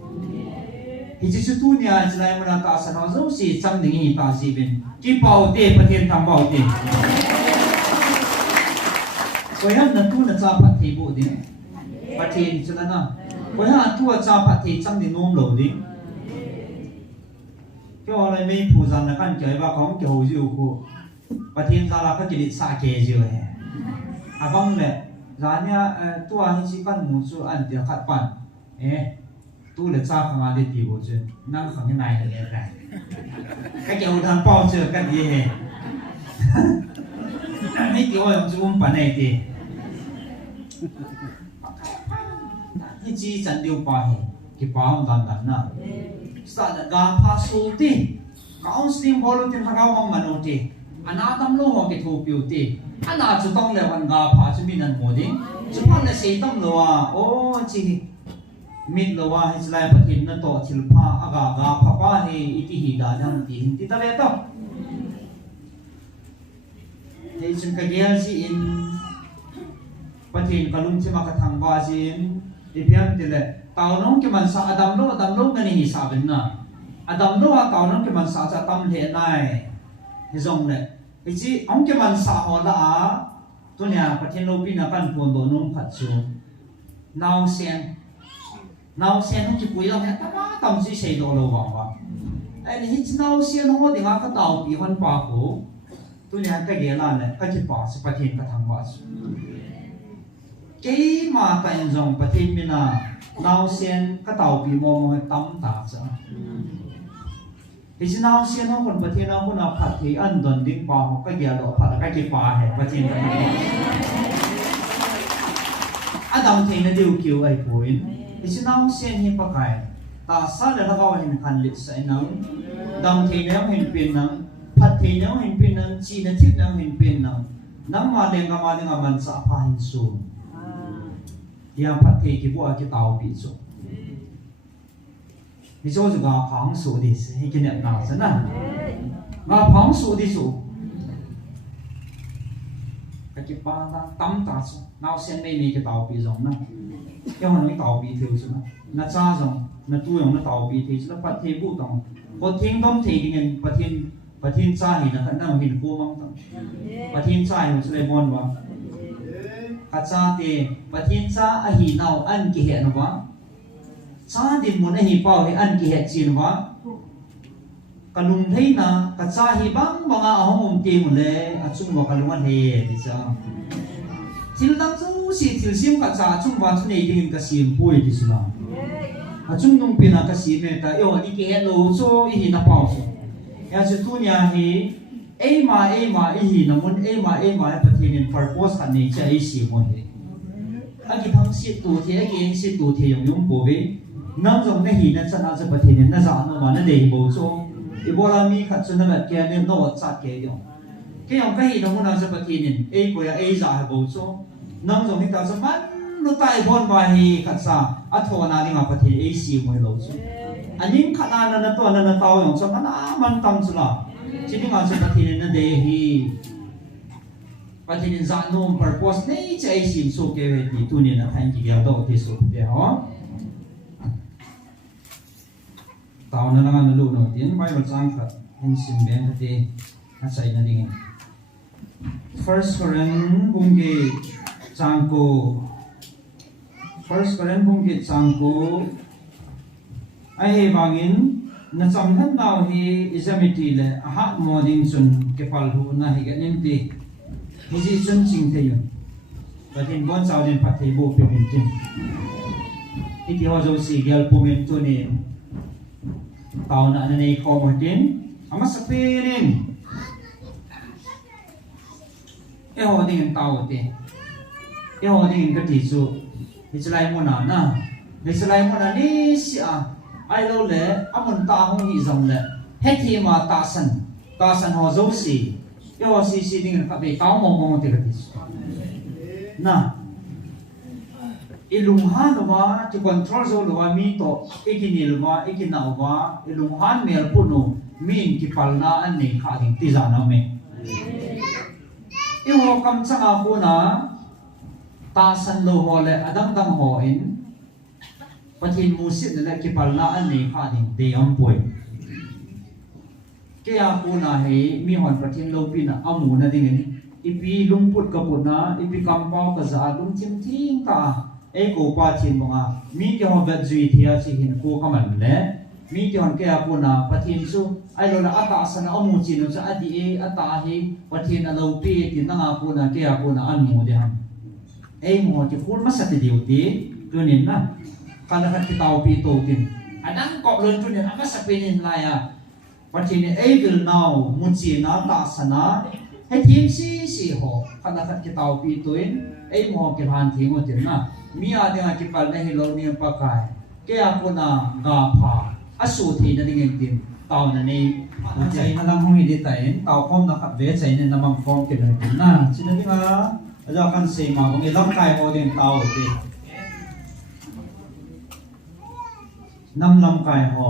hi chi chu tu nia chlai ma na ta san ho so si cham ding hi ta si bin ki pau te pathen tham pau te koi han na tu na cha phat the bu din pathen chu na koi han tu cha phat the cham ding nom lo ding cho lại mấy phụ dân là căn chơi và có kiểu diệu của và thiên gia là các chỉ định xa kề diệu hè vâng lệ giá nha tua hay chỉ căn một số ăn tiền khát pan tu là cha không ăn được gì bộ chứ năng không cái này là cái cái kiểu thằng bao chưa cái gì hè mấy kiểu ông chú pan này thì cái chi chân điều pa hè cái pa ông đàn đàn na sa ga pha su ti counseling volunteer thagau mang manu ti anatam lo ho ke thu piu ti ana chu tong le wan ga pha chu min an mo ding chu pan le sei tam lo a o chi mit lawa hislai pathin na to thilpha aga ga phapa he iti hi da dam ti hin ti ta le to he chun ka gel si in pathin kalum chima ka thang ba jin ipiam ti le taw nong ki man sa adam lo ngani hi sa ben na adam lo a taw nong ki man sa cha tam le nai he zong le hi chi ong ki man sa ho la a tu nya pathin lo pi na kan pon do nong phat chu nau sen không chỉ quý đâu hết tao chỉ xây đồ lâu vòng vào anh hít nau sen không có tiếng cái tàu bị hoan bà cố tôi nhà cái gì là này cái chỉ bảo sẽ phát hiện cái thằng bảo cái mà tại dòng phát hiện mình là nau sen cái tàu bị mò tắm tạt sao thì nau sen không còn phát hiện nào cũng là phát hiện anh đồn tiếng bảo cái gì đó phát cái chỉ bảo hết phát hiện cái này Adam thấy nó điều kiểu ấy cuối thì nau sen hi pakai ta sa le lagaw hin kan lit sa inang dam the ne hin pin nang phat the ne hin pin nang chi na thip nang hin pin nang nam ma le nga man sa pha hin su ya phat the ki bo ki tau bi su ni so ga phang su di se hi ki ne na sa na ga phang su di su ka ki pa ta tam ta su nau sen me ni ki tau bi zong na cái họ nói tàu bị thiếu chứ nó cha rồi nó tu用nó tàu bị thiếu chứ nó phát thế bu tòng có thiên đông thì cái nhân phát thiên cha thì nó khả năng hình cô mong tòng phát thiên cha thì sẽ bon vào phát cha thì phát thiên cha hi nào ăn kỳ hệ nó quá cha thì muốn hi bao thì ăn kỳ hệ gì nó quá cả lùng thấy na cả cha hi băng băng à không tiền một lệ à chung vào cả lùng ăn hè thì sao til dang chu si til sim ka cha chung wa chu nei ding ka sim pui ti sula a chung nong pina ka si me ta yo ni ke hello so I hi na pau so ya chu tu nya hi e ma I hi na mun e ma pathin in purpose kan nei cha I si mo he a ki thang si tu the a ki si tu the yong po ve nam jong na hi na cha na cha pathin na za no ma na dei bo so I bola mi khat chu na ba ke ne no cha ke yo cái ông cái gì đó muốn làm cho bậc tiền ấy của ấy giả bổ số năm rồi mình tạo ra mắt nó tai bon bài thì khát sa à thua na đi mà bậc tiền ấy xì mới lâu số anh những khát na nó to nó tao dùng cho nó man tâm chứ là chỉ đi mà cho bậc tiền nó để hi bậc tiền giả nôm purpose này chạy xìm số cái về thì tu niệm là thành cái điều đó thì số để họ tao nó làm nó nổi tiếng bài vật trang khát hình xìm bên thì nó chạy nó đi First Korean bungki changko ai he bangin na chamhan naw hi izamiti le ha moding chun kepal hu na hi ganin ti hi chun ching the yun patin bon chaw den phat thei bo pe min tin iti ho jo si gel pumin tu ni taw na nei kho mo tin ama sapirin cái họ đi hình tàu thì cái họ đi hình cái tỷ số thì sẽ lại một nào na thì sẽ lại một nào đi xia ai lâu lẽ ông mình ta không nghĩ rằng lẽ hết thì mà ta sân họ dấu xì cái họ xì đi hình cái bị cáo mong thì cái tỷ số na ilung han wa to control zo lo mi to ikinil wa ikinau wa ilung han mel punu min ki palna an nei kha ding ti za na me yêu cầm chắc à cô na ta san lo ho le adang dang ho in pathin musit le ki palna an nei kha ding te am poi ke a cô na he mi hon pathin lo pin amu na ding ni ipi lungput ka put na ipi kampau ka za lung chim thing ta e ko pa thin bonga mi ke ho gat zui thia chi hin ko kaman le mi ke hon ke a cô na pathin su ai lo na ata sana amu chi no cha adi e ata hi pathin a lo pi tin na nga cô na ke a cô na an mu de ham e mo ti phun ma sa ti diu ti tu nin na kana khat ki tau pi to tin adang ko lon tu nin ama sa pe nin la ya pathin e will now mu chi na ta sana he thim si ho kana khat ki tau pi to in e mo ke han thi mo tin na mi a de nga ki pal na hi lo ni pa kai ke a cô na ga pha asu thi na ding tin tao na ni chạy na lang hong hi di tai tao khom na khat ve chai ne namang khom ke na tin na chin na dinga aja kan se ma bang ilam kai ho den tao ti นำลำกายหอ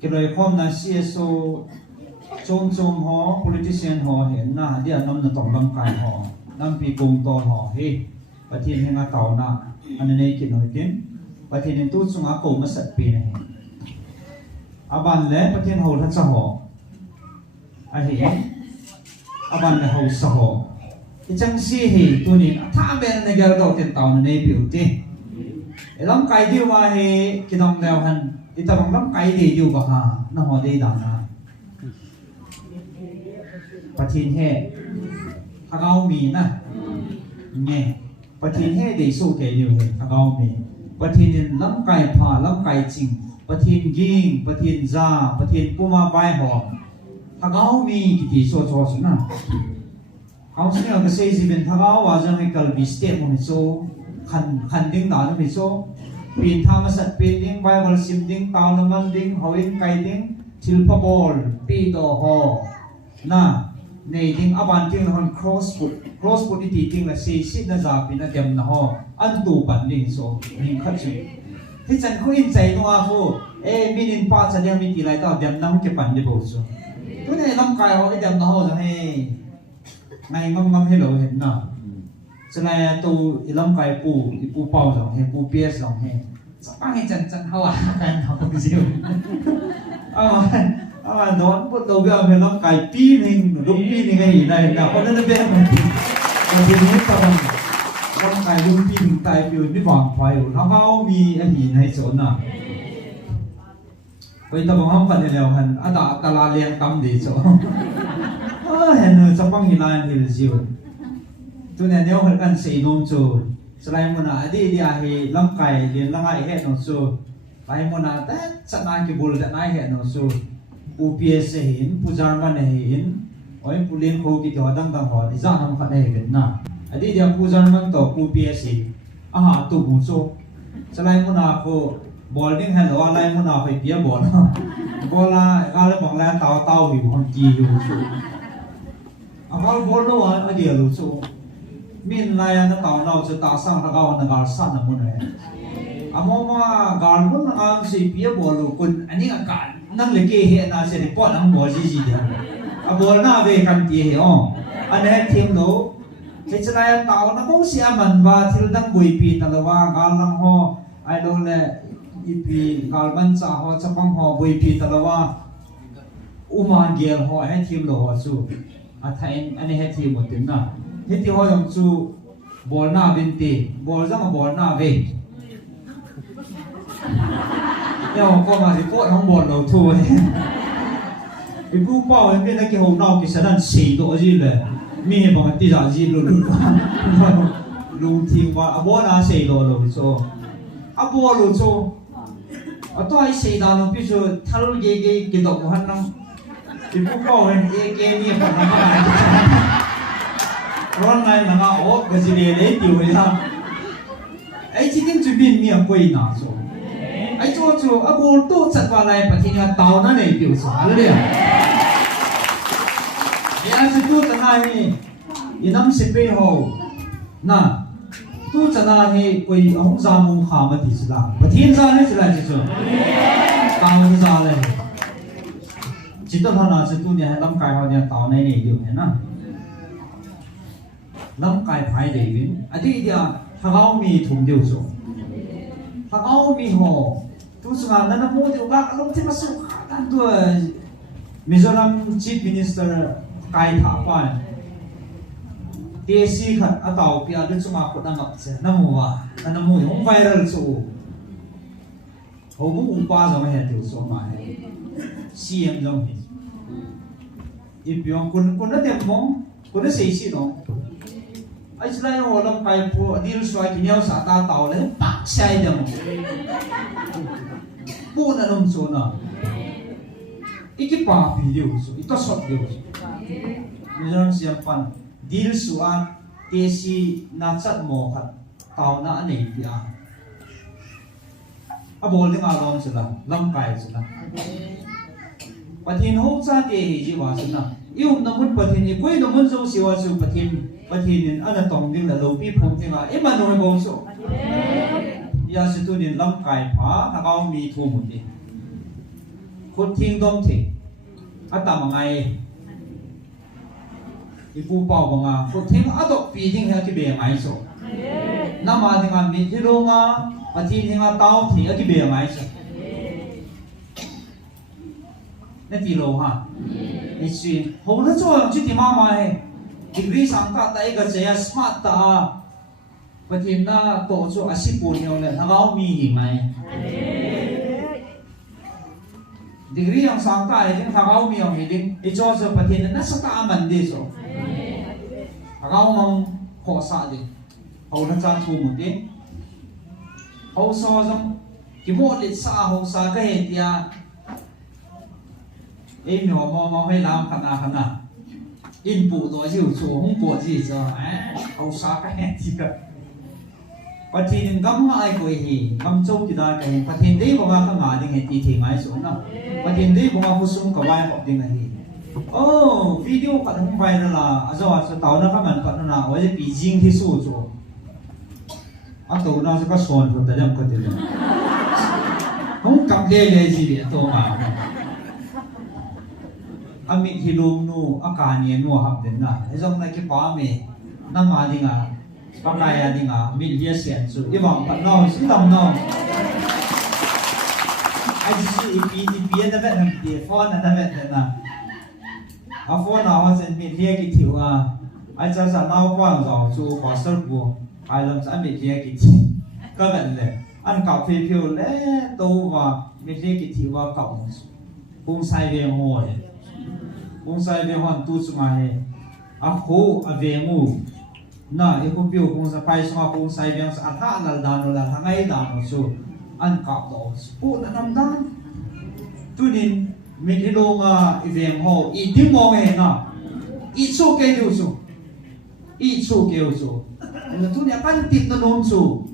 ก็เลยข้อมนะ CSO โจมหอ politician หอเห็นนะเดี๋ยวนำต้องลำกายหอนำปีกงตอหอเฮ้ประเทศให้งาเต่านะอันนี้กินหน่อยกินประเทศนี้ตู้สุงอาโกมาสัตปีนะอาบันและประเทศเขาทัศหอไอ้เห็นอาบันและเขาสหอจังสีเฮตัวนี้ถ้าเป็นในเกลดอกเต็นเต่าในผิวตีลำไก่ดีว่าเฮกินองแนวหันอีตาบังลำไก่ดีอยู่กับฮาน้ำหอดีด่างนะประเทศเฮถ้าเรามีนะเนี่ยประเทศเฮดีสู้เกลียวเฮถ้าเรามีประเทศนี้ลำไก่ผ่าลำไก่จริงประเทศยิงประเทศจ้าประเทศปูมาใบหอมถ้าเรามีกิติโซโซสุนะเขาสิ่งเราก็เสียชีวิตถ้าเราว่าจะให้กัลบิสเตปมันโซขันดิ้งดาวมันโซปีนธรรมสัตว์ปีนดิ้งไบเบิลซิมดิ้งตาวน้ำมันดิ้งหอยไก่ดิ้งทิลพบอลปีโตหอน่ะในดิ้งอาบันดิ้งเราครอสฟุตนี่ดิ้งละ40นะจ๊ะปีน่ะเต็มนะฮออันตูปันดิ้งโซดิ้งขัดจุที่ฉันคุยใจนัวฟูมีนินป้าจะยังมีกี่ไรต่อเต็มน้ำเก็บปันได้บ่โซตัวนี้ลำกายเขาเต็มนะฮอจะให้ไงงำให้เราเห็นนะฉะนั้นตัวลำไก่ปูเป่าสองเฮปูเปียสองเฮสักพักให้จันเขาอ่ะกันเขาก็ไม่เชื่อโดนพวกเราเบี้ยเป็นลำไก่ปีนึงลูกปีนึงไงได้นะเพราะนั่นเบี้ยมันทีนี้ตอนลำไก่ลูกปีนึงตายอยู่ที่ฝั่งไฟอยู่แล้วเขามีอันนี้ในโซนน่ะไปตะบงห้องกันแล้วหันอาตาลาเลี้ยงตั้มดีโซเห็นสักพักหินลายหินซิวตัวนี้เนี่ยเขากันสีนุ่มจูสไลม์มันอ่ะดีเฮลำไก่เลี้ยงละไงเห็นนุ่มจูไปมันอ่ะแต่สักนานกี่บุลแต่นายเห็นนุ่มจูปูเปียเห็นปูจารมันเห็นโอ้ยปูเลี้ยงโคกิจวัตรต่างๆหอที่จะทำขันเห็นนะดีปูจารมันต่อปูเปียสิตุกมุจูสไลม์มันอ่ะเขาบอลนี่เห็นว่าไลม์มันอ่ะไปเปียบอลบอลละก็เลยมองแล้วเต่าอยู่ความจีอยู่จูเขาบอลรู้ว่าเดียวรู้จูมินไลน์นักการเราจะตัดสั่งนักการนักการสั่งมันเลยมองว่าการมันนักการสิเปียบอลลูกอันนี้การนั่งเล็กเห็นนะเสด็จพ่อนั่งบอลจีเดียวบอลน่าเวกันจีเหรออันนี้ทีมเราเจ้าไลน์เต่านักการเสียมันว่าที่เราตั้งบุยปีตลอดว่าการลังหอไอ้เราเนี่ยอีปีการบัญชาหอจะฟังหอบุยปีตลอดว่ามาเกี่ยวหอให้ทีมเราสู้อันนี้ให้ทีมหมดถึงนะที่ที่เขาต้องสู้บอลหน้าบินตีบอลจังบอลหน้าเวเนี่ยก็มาที่โค้ชของบอลเราทั่วไอ้ผู้เป้าเป็นนักกีฬาหน้ากิจสันสีตัวจีเลยมีเหตุผลที่จะจีรู้ทีมว่าบอลน่าสีตัวเราโซ่บอลเราโซ่ตัวไอ้สีดานุพิจูทะลุเย่ๆกินดอกหันน้องไอ้ผู้เป้าเป็นเกมนี่คนนั้นอะไรร้อนไงนะโอ้ก็จะเรียนได้ดีเลยนะไอ้ที่นี่จะบินมีอะไรน่าสนไอ้โจ้บอลตู้จัดว่าอะไรปะที่นี่เต่านั่นเองอยู่สารเลยเนี่ยจะตู้จะไหนอีน้ำสิบปีหัวน่ะตู้จะไหนคุยห้องจามุงขามาที่สุดละปะที่นี่จะอะไรจะอะไรจะจู่เต่าจะอะไรจิตตพันธ์จะตู้เนี่ยลำกายเขาเนี่ยเต่าในนี่อยู่เห็นนะลำกายภายในวินอันที่เดียวถ้าเขามีถุงเดียวส่งถ้าเขามีห่อทุกสิ่งนั้นมูที่ว่าลงที่มาสุขนั่นตัวมิโซรัมชีฟมินิสเตอร์กายถาปานเทสีขัดอัตาวพิอาดุสุมาคนนั้นก็เสียน้ำมัวน้ำมัวของไวรัลสูเขาบุกป้าจะมาเห็นเดียวส่งมาให้ซีเอ็มจะมาเห็นอีกอย่างคนนั้นเด็กมองคนนั้นเสียชีวิตน้องไอ้สไลด์หัวลำไปพวกดีลสวยกินยาวสาตาเต่าเลยปักใส่เดิมปูนั่นนุ่มโซน่ะอีกป่าปีเดียวสุดอีกตัวสดเดียวมีเรื่องเสียงปันดีลสวยเทสีนัดจัดหมอขัดเต่าหน้าอันนี้พี่บอลที่มาลองสุดละลำไก่สุดละปะทินหกซาเตะจีวาสุดละยุ่งน้ำมันปะทินอีกคนน้ำมันโซสิวาสุปะทินประเทศนี้อันนั้นต้องดึงแล้วเราพี่ผมที่ว่ามันน้อยบ่สุ ya si tu din lam kai pha thakau mi thu mu ti khut thing dom thi atam ngai ipu pau banga khut thing adok pi ding ha ki be ngai so nama dinga mi thilunga ati dinga tau thi ki be ngai so na ti lo ha ni si ho na cho chi ti ma mai degree sang ta tai ga che smart ta patin na to cho asipun yo le thagao mi hi mai degree yang sang ta ai ding thagao mi yang hi ding i cho so patin na sa ta man di so thagao mang kho sa di ho na chan thu mu di ho so jam ki mo lit sa ho sa ka he tia e no mo hai lam khana in pu do jiu chu hong po ji cho ho sa ka he ti ka patin gam ai ko hi gam chou ki da ka hi patin dei bo nga khanga ding he ti thi ngai so na patin dei bo nga husum ka wai mo ding hi oh video ka hong vai la azawa so taw na ka man ka na wa ji pi jing thi su chu a to na so ka son so da jam ko ti le hong kam le ji le to ma ami hilum nu akani nu hab den na ezong na ki pa me na ma dinga pakaya dinga mil dia sian su ibang pat no si lam no ai ji pi di pi na vet nam ti phone na vet na a phone na wa sen mi dia ki thiu a ai cha sa nau kwang zo chu kwa sar bu ai lam sa mi dia ki thi ka vet le an ka phi phiu le to wa mi dia ki thiu wa ka ung sai ve mo ung sai ve hon tu chu ma he a ho a ve mu na e ko piu kung sa pai sa kung sai biang sa atha na dano la hangai dano su an kap do pu na nam dan tunin mi hilo nga i veng ho i timo he na i chu ke du su i chu ke su na tunia kan tip na nom su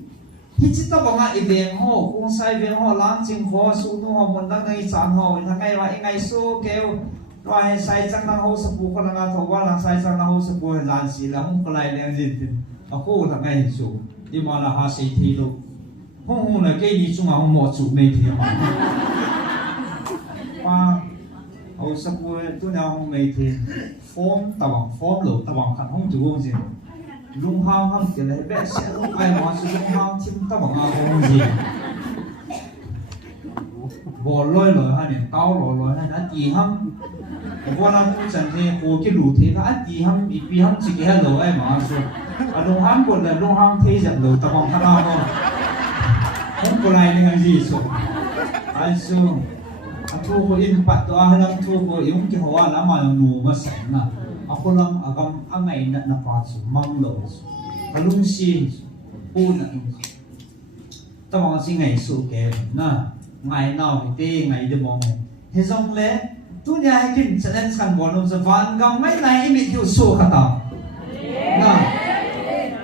hi chita ba nga i veng ho kung sai veng ho lang ching ho su no ho mon dang ngai chan ho hangai wa i ngai su ke rồi sai chắc năng hậu sập bùa con là thầu qua là sai chắc năng hậu sập bùa là gì là không có lại đen gì thì ở khu thằng này chủ đi mà là hà sĩ thi luôn không là cái gì chung nào một chủ mê thì mà qua hậu sập bùa tôi nào không mê thì form lẩu tao bằng khăn không chủ gì lung hao không chỉ lấy bé sẽ lúc ai mà sử lung hao chim tao bằng không gì bỏ lôi ha này tao lôi hay đã gì không qua năm cũng chẳng thế hồ cái lũ thế đã gì không bị không chỉ cái lỗ ai mà rồi à lông hám còn là lông hám thế giật lỗ tao bằng khăn thôi không có lại nên gì rồi ai xưa à thu có in bát đó hay là thu có yếu cái hoa lá mà nụ mà sẵn à à có lắm à gam à ngày nãy là phát số mang lỗ à lung xì u nè tao bằng gì ngày số kẹo na ngày nào thì ngày đi mong thế xong lẽ tu nhà hay kinh challenge kan bolom sa van gam mai nai mi tu so khata na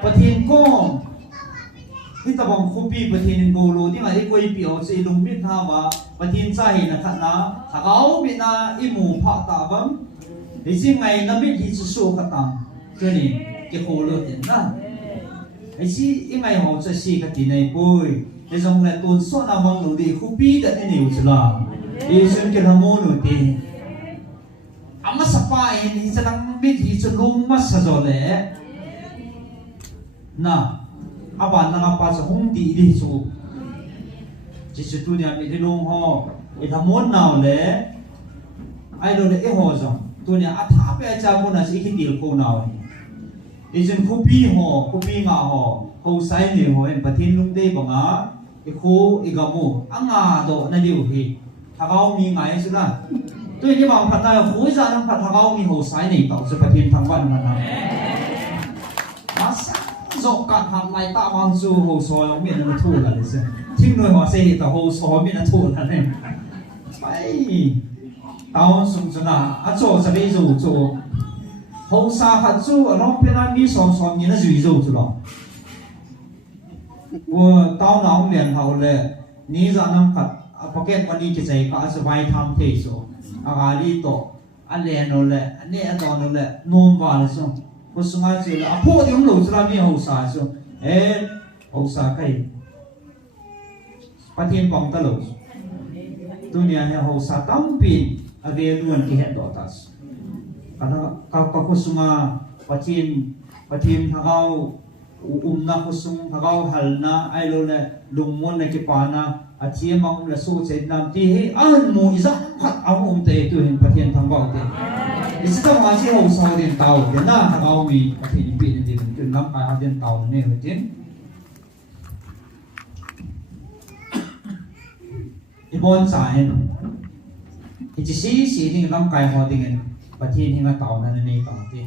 pathin ko hita bang khupi pathin go lo ding ai koi pi o se lung mit ha wa pathin cha hi na khana thagau mi na i mu pha ta bam ni jing ngai na mi hi so khata ke ni ke ko lo tin na ai si i ngai ho cha si ka ti nei poi thế xong lại tuần số nào mong đủ đi khu pi đã thế nhiều chứ là đi xem cái thằng môn nổi tiếng amma sapa ini sedang bit di celung mas sajole na apa nang apa sa hong di di su chỉ tu nya mi lung ho i thằng môn nào le ai lo le e ho jong tu nya a tha pe cha mo na si ki til ko nào đi xem khu pi nga ho ho sai ni ho en pathin lung de banga i khu i gamu anga do na diu hi thagao mi ngai su na tôi như bằng phật này khối ra nó phật thao mi hồ sái này tạo sự phát hiện thăng văn phật này nó sáng rộng cạn hàm này tạo bằng su hồ soi ông miền nó thu là đấy xem thiên nội họ xây tạo hồ soi miền nó thu là đấy vậy tao sung sung à chỗ sẽ bị rủ chỗ hồ sa hạt su ở nó bên anh đi sòng sòng như nó rủi rủ chỗ đó tao nói liền hậu lệ ní ra năm phật pocket money cái gì cả sự vay tham thế số agari to aleno le ane adono le nom vale so ko sunga che la apo di lo sra mi ho sa so ho sa kai ประเทศปองตลกตัวนี้ให้เขาสาตั้มปีอเวลวนที่เห็นต่อตัสkarena kau kusuma patin hagau umna kusung hagau halna ailole lungmon na kipana atia mang la su che nam ti he an mu iza khat ang te tu hin patin thangau te isita ma chi ho sa din tau de na hagau mi patin pi ni din kun nam ai ha din tau ne hutin ibon sa hen ichi si ding lam kai ho ding ประเทศที่มาเต่านั่นนี่เต่าที่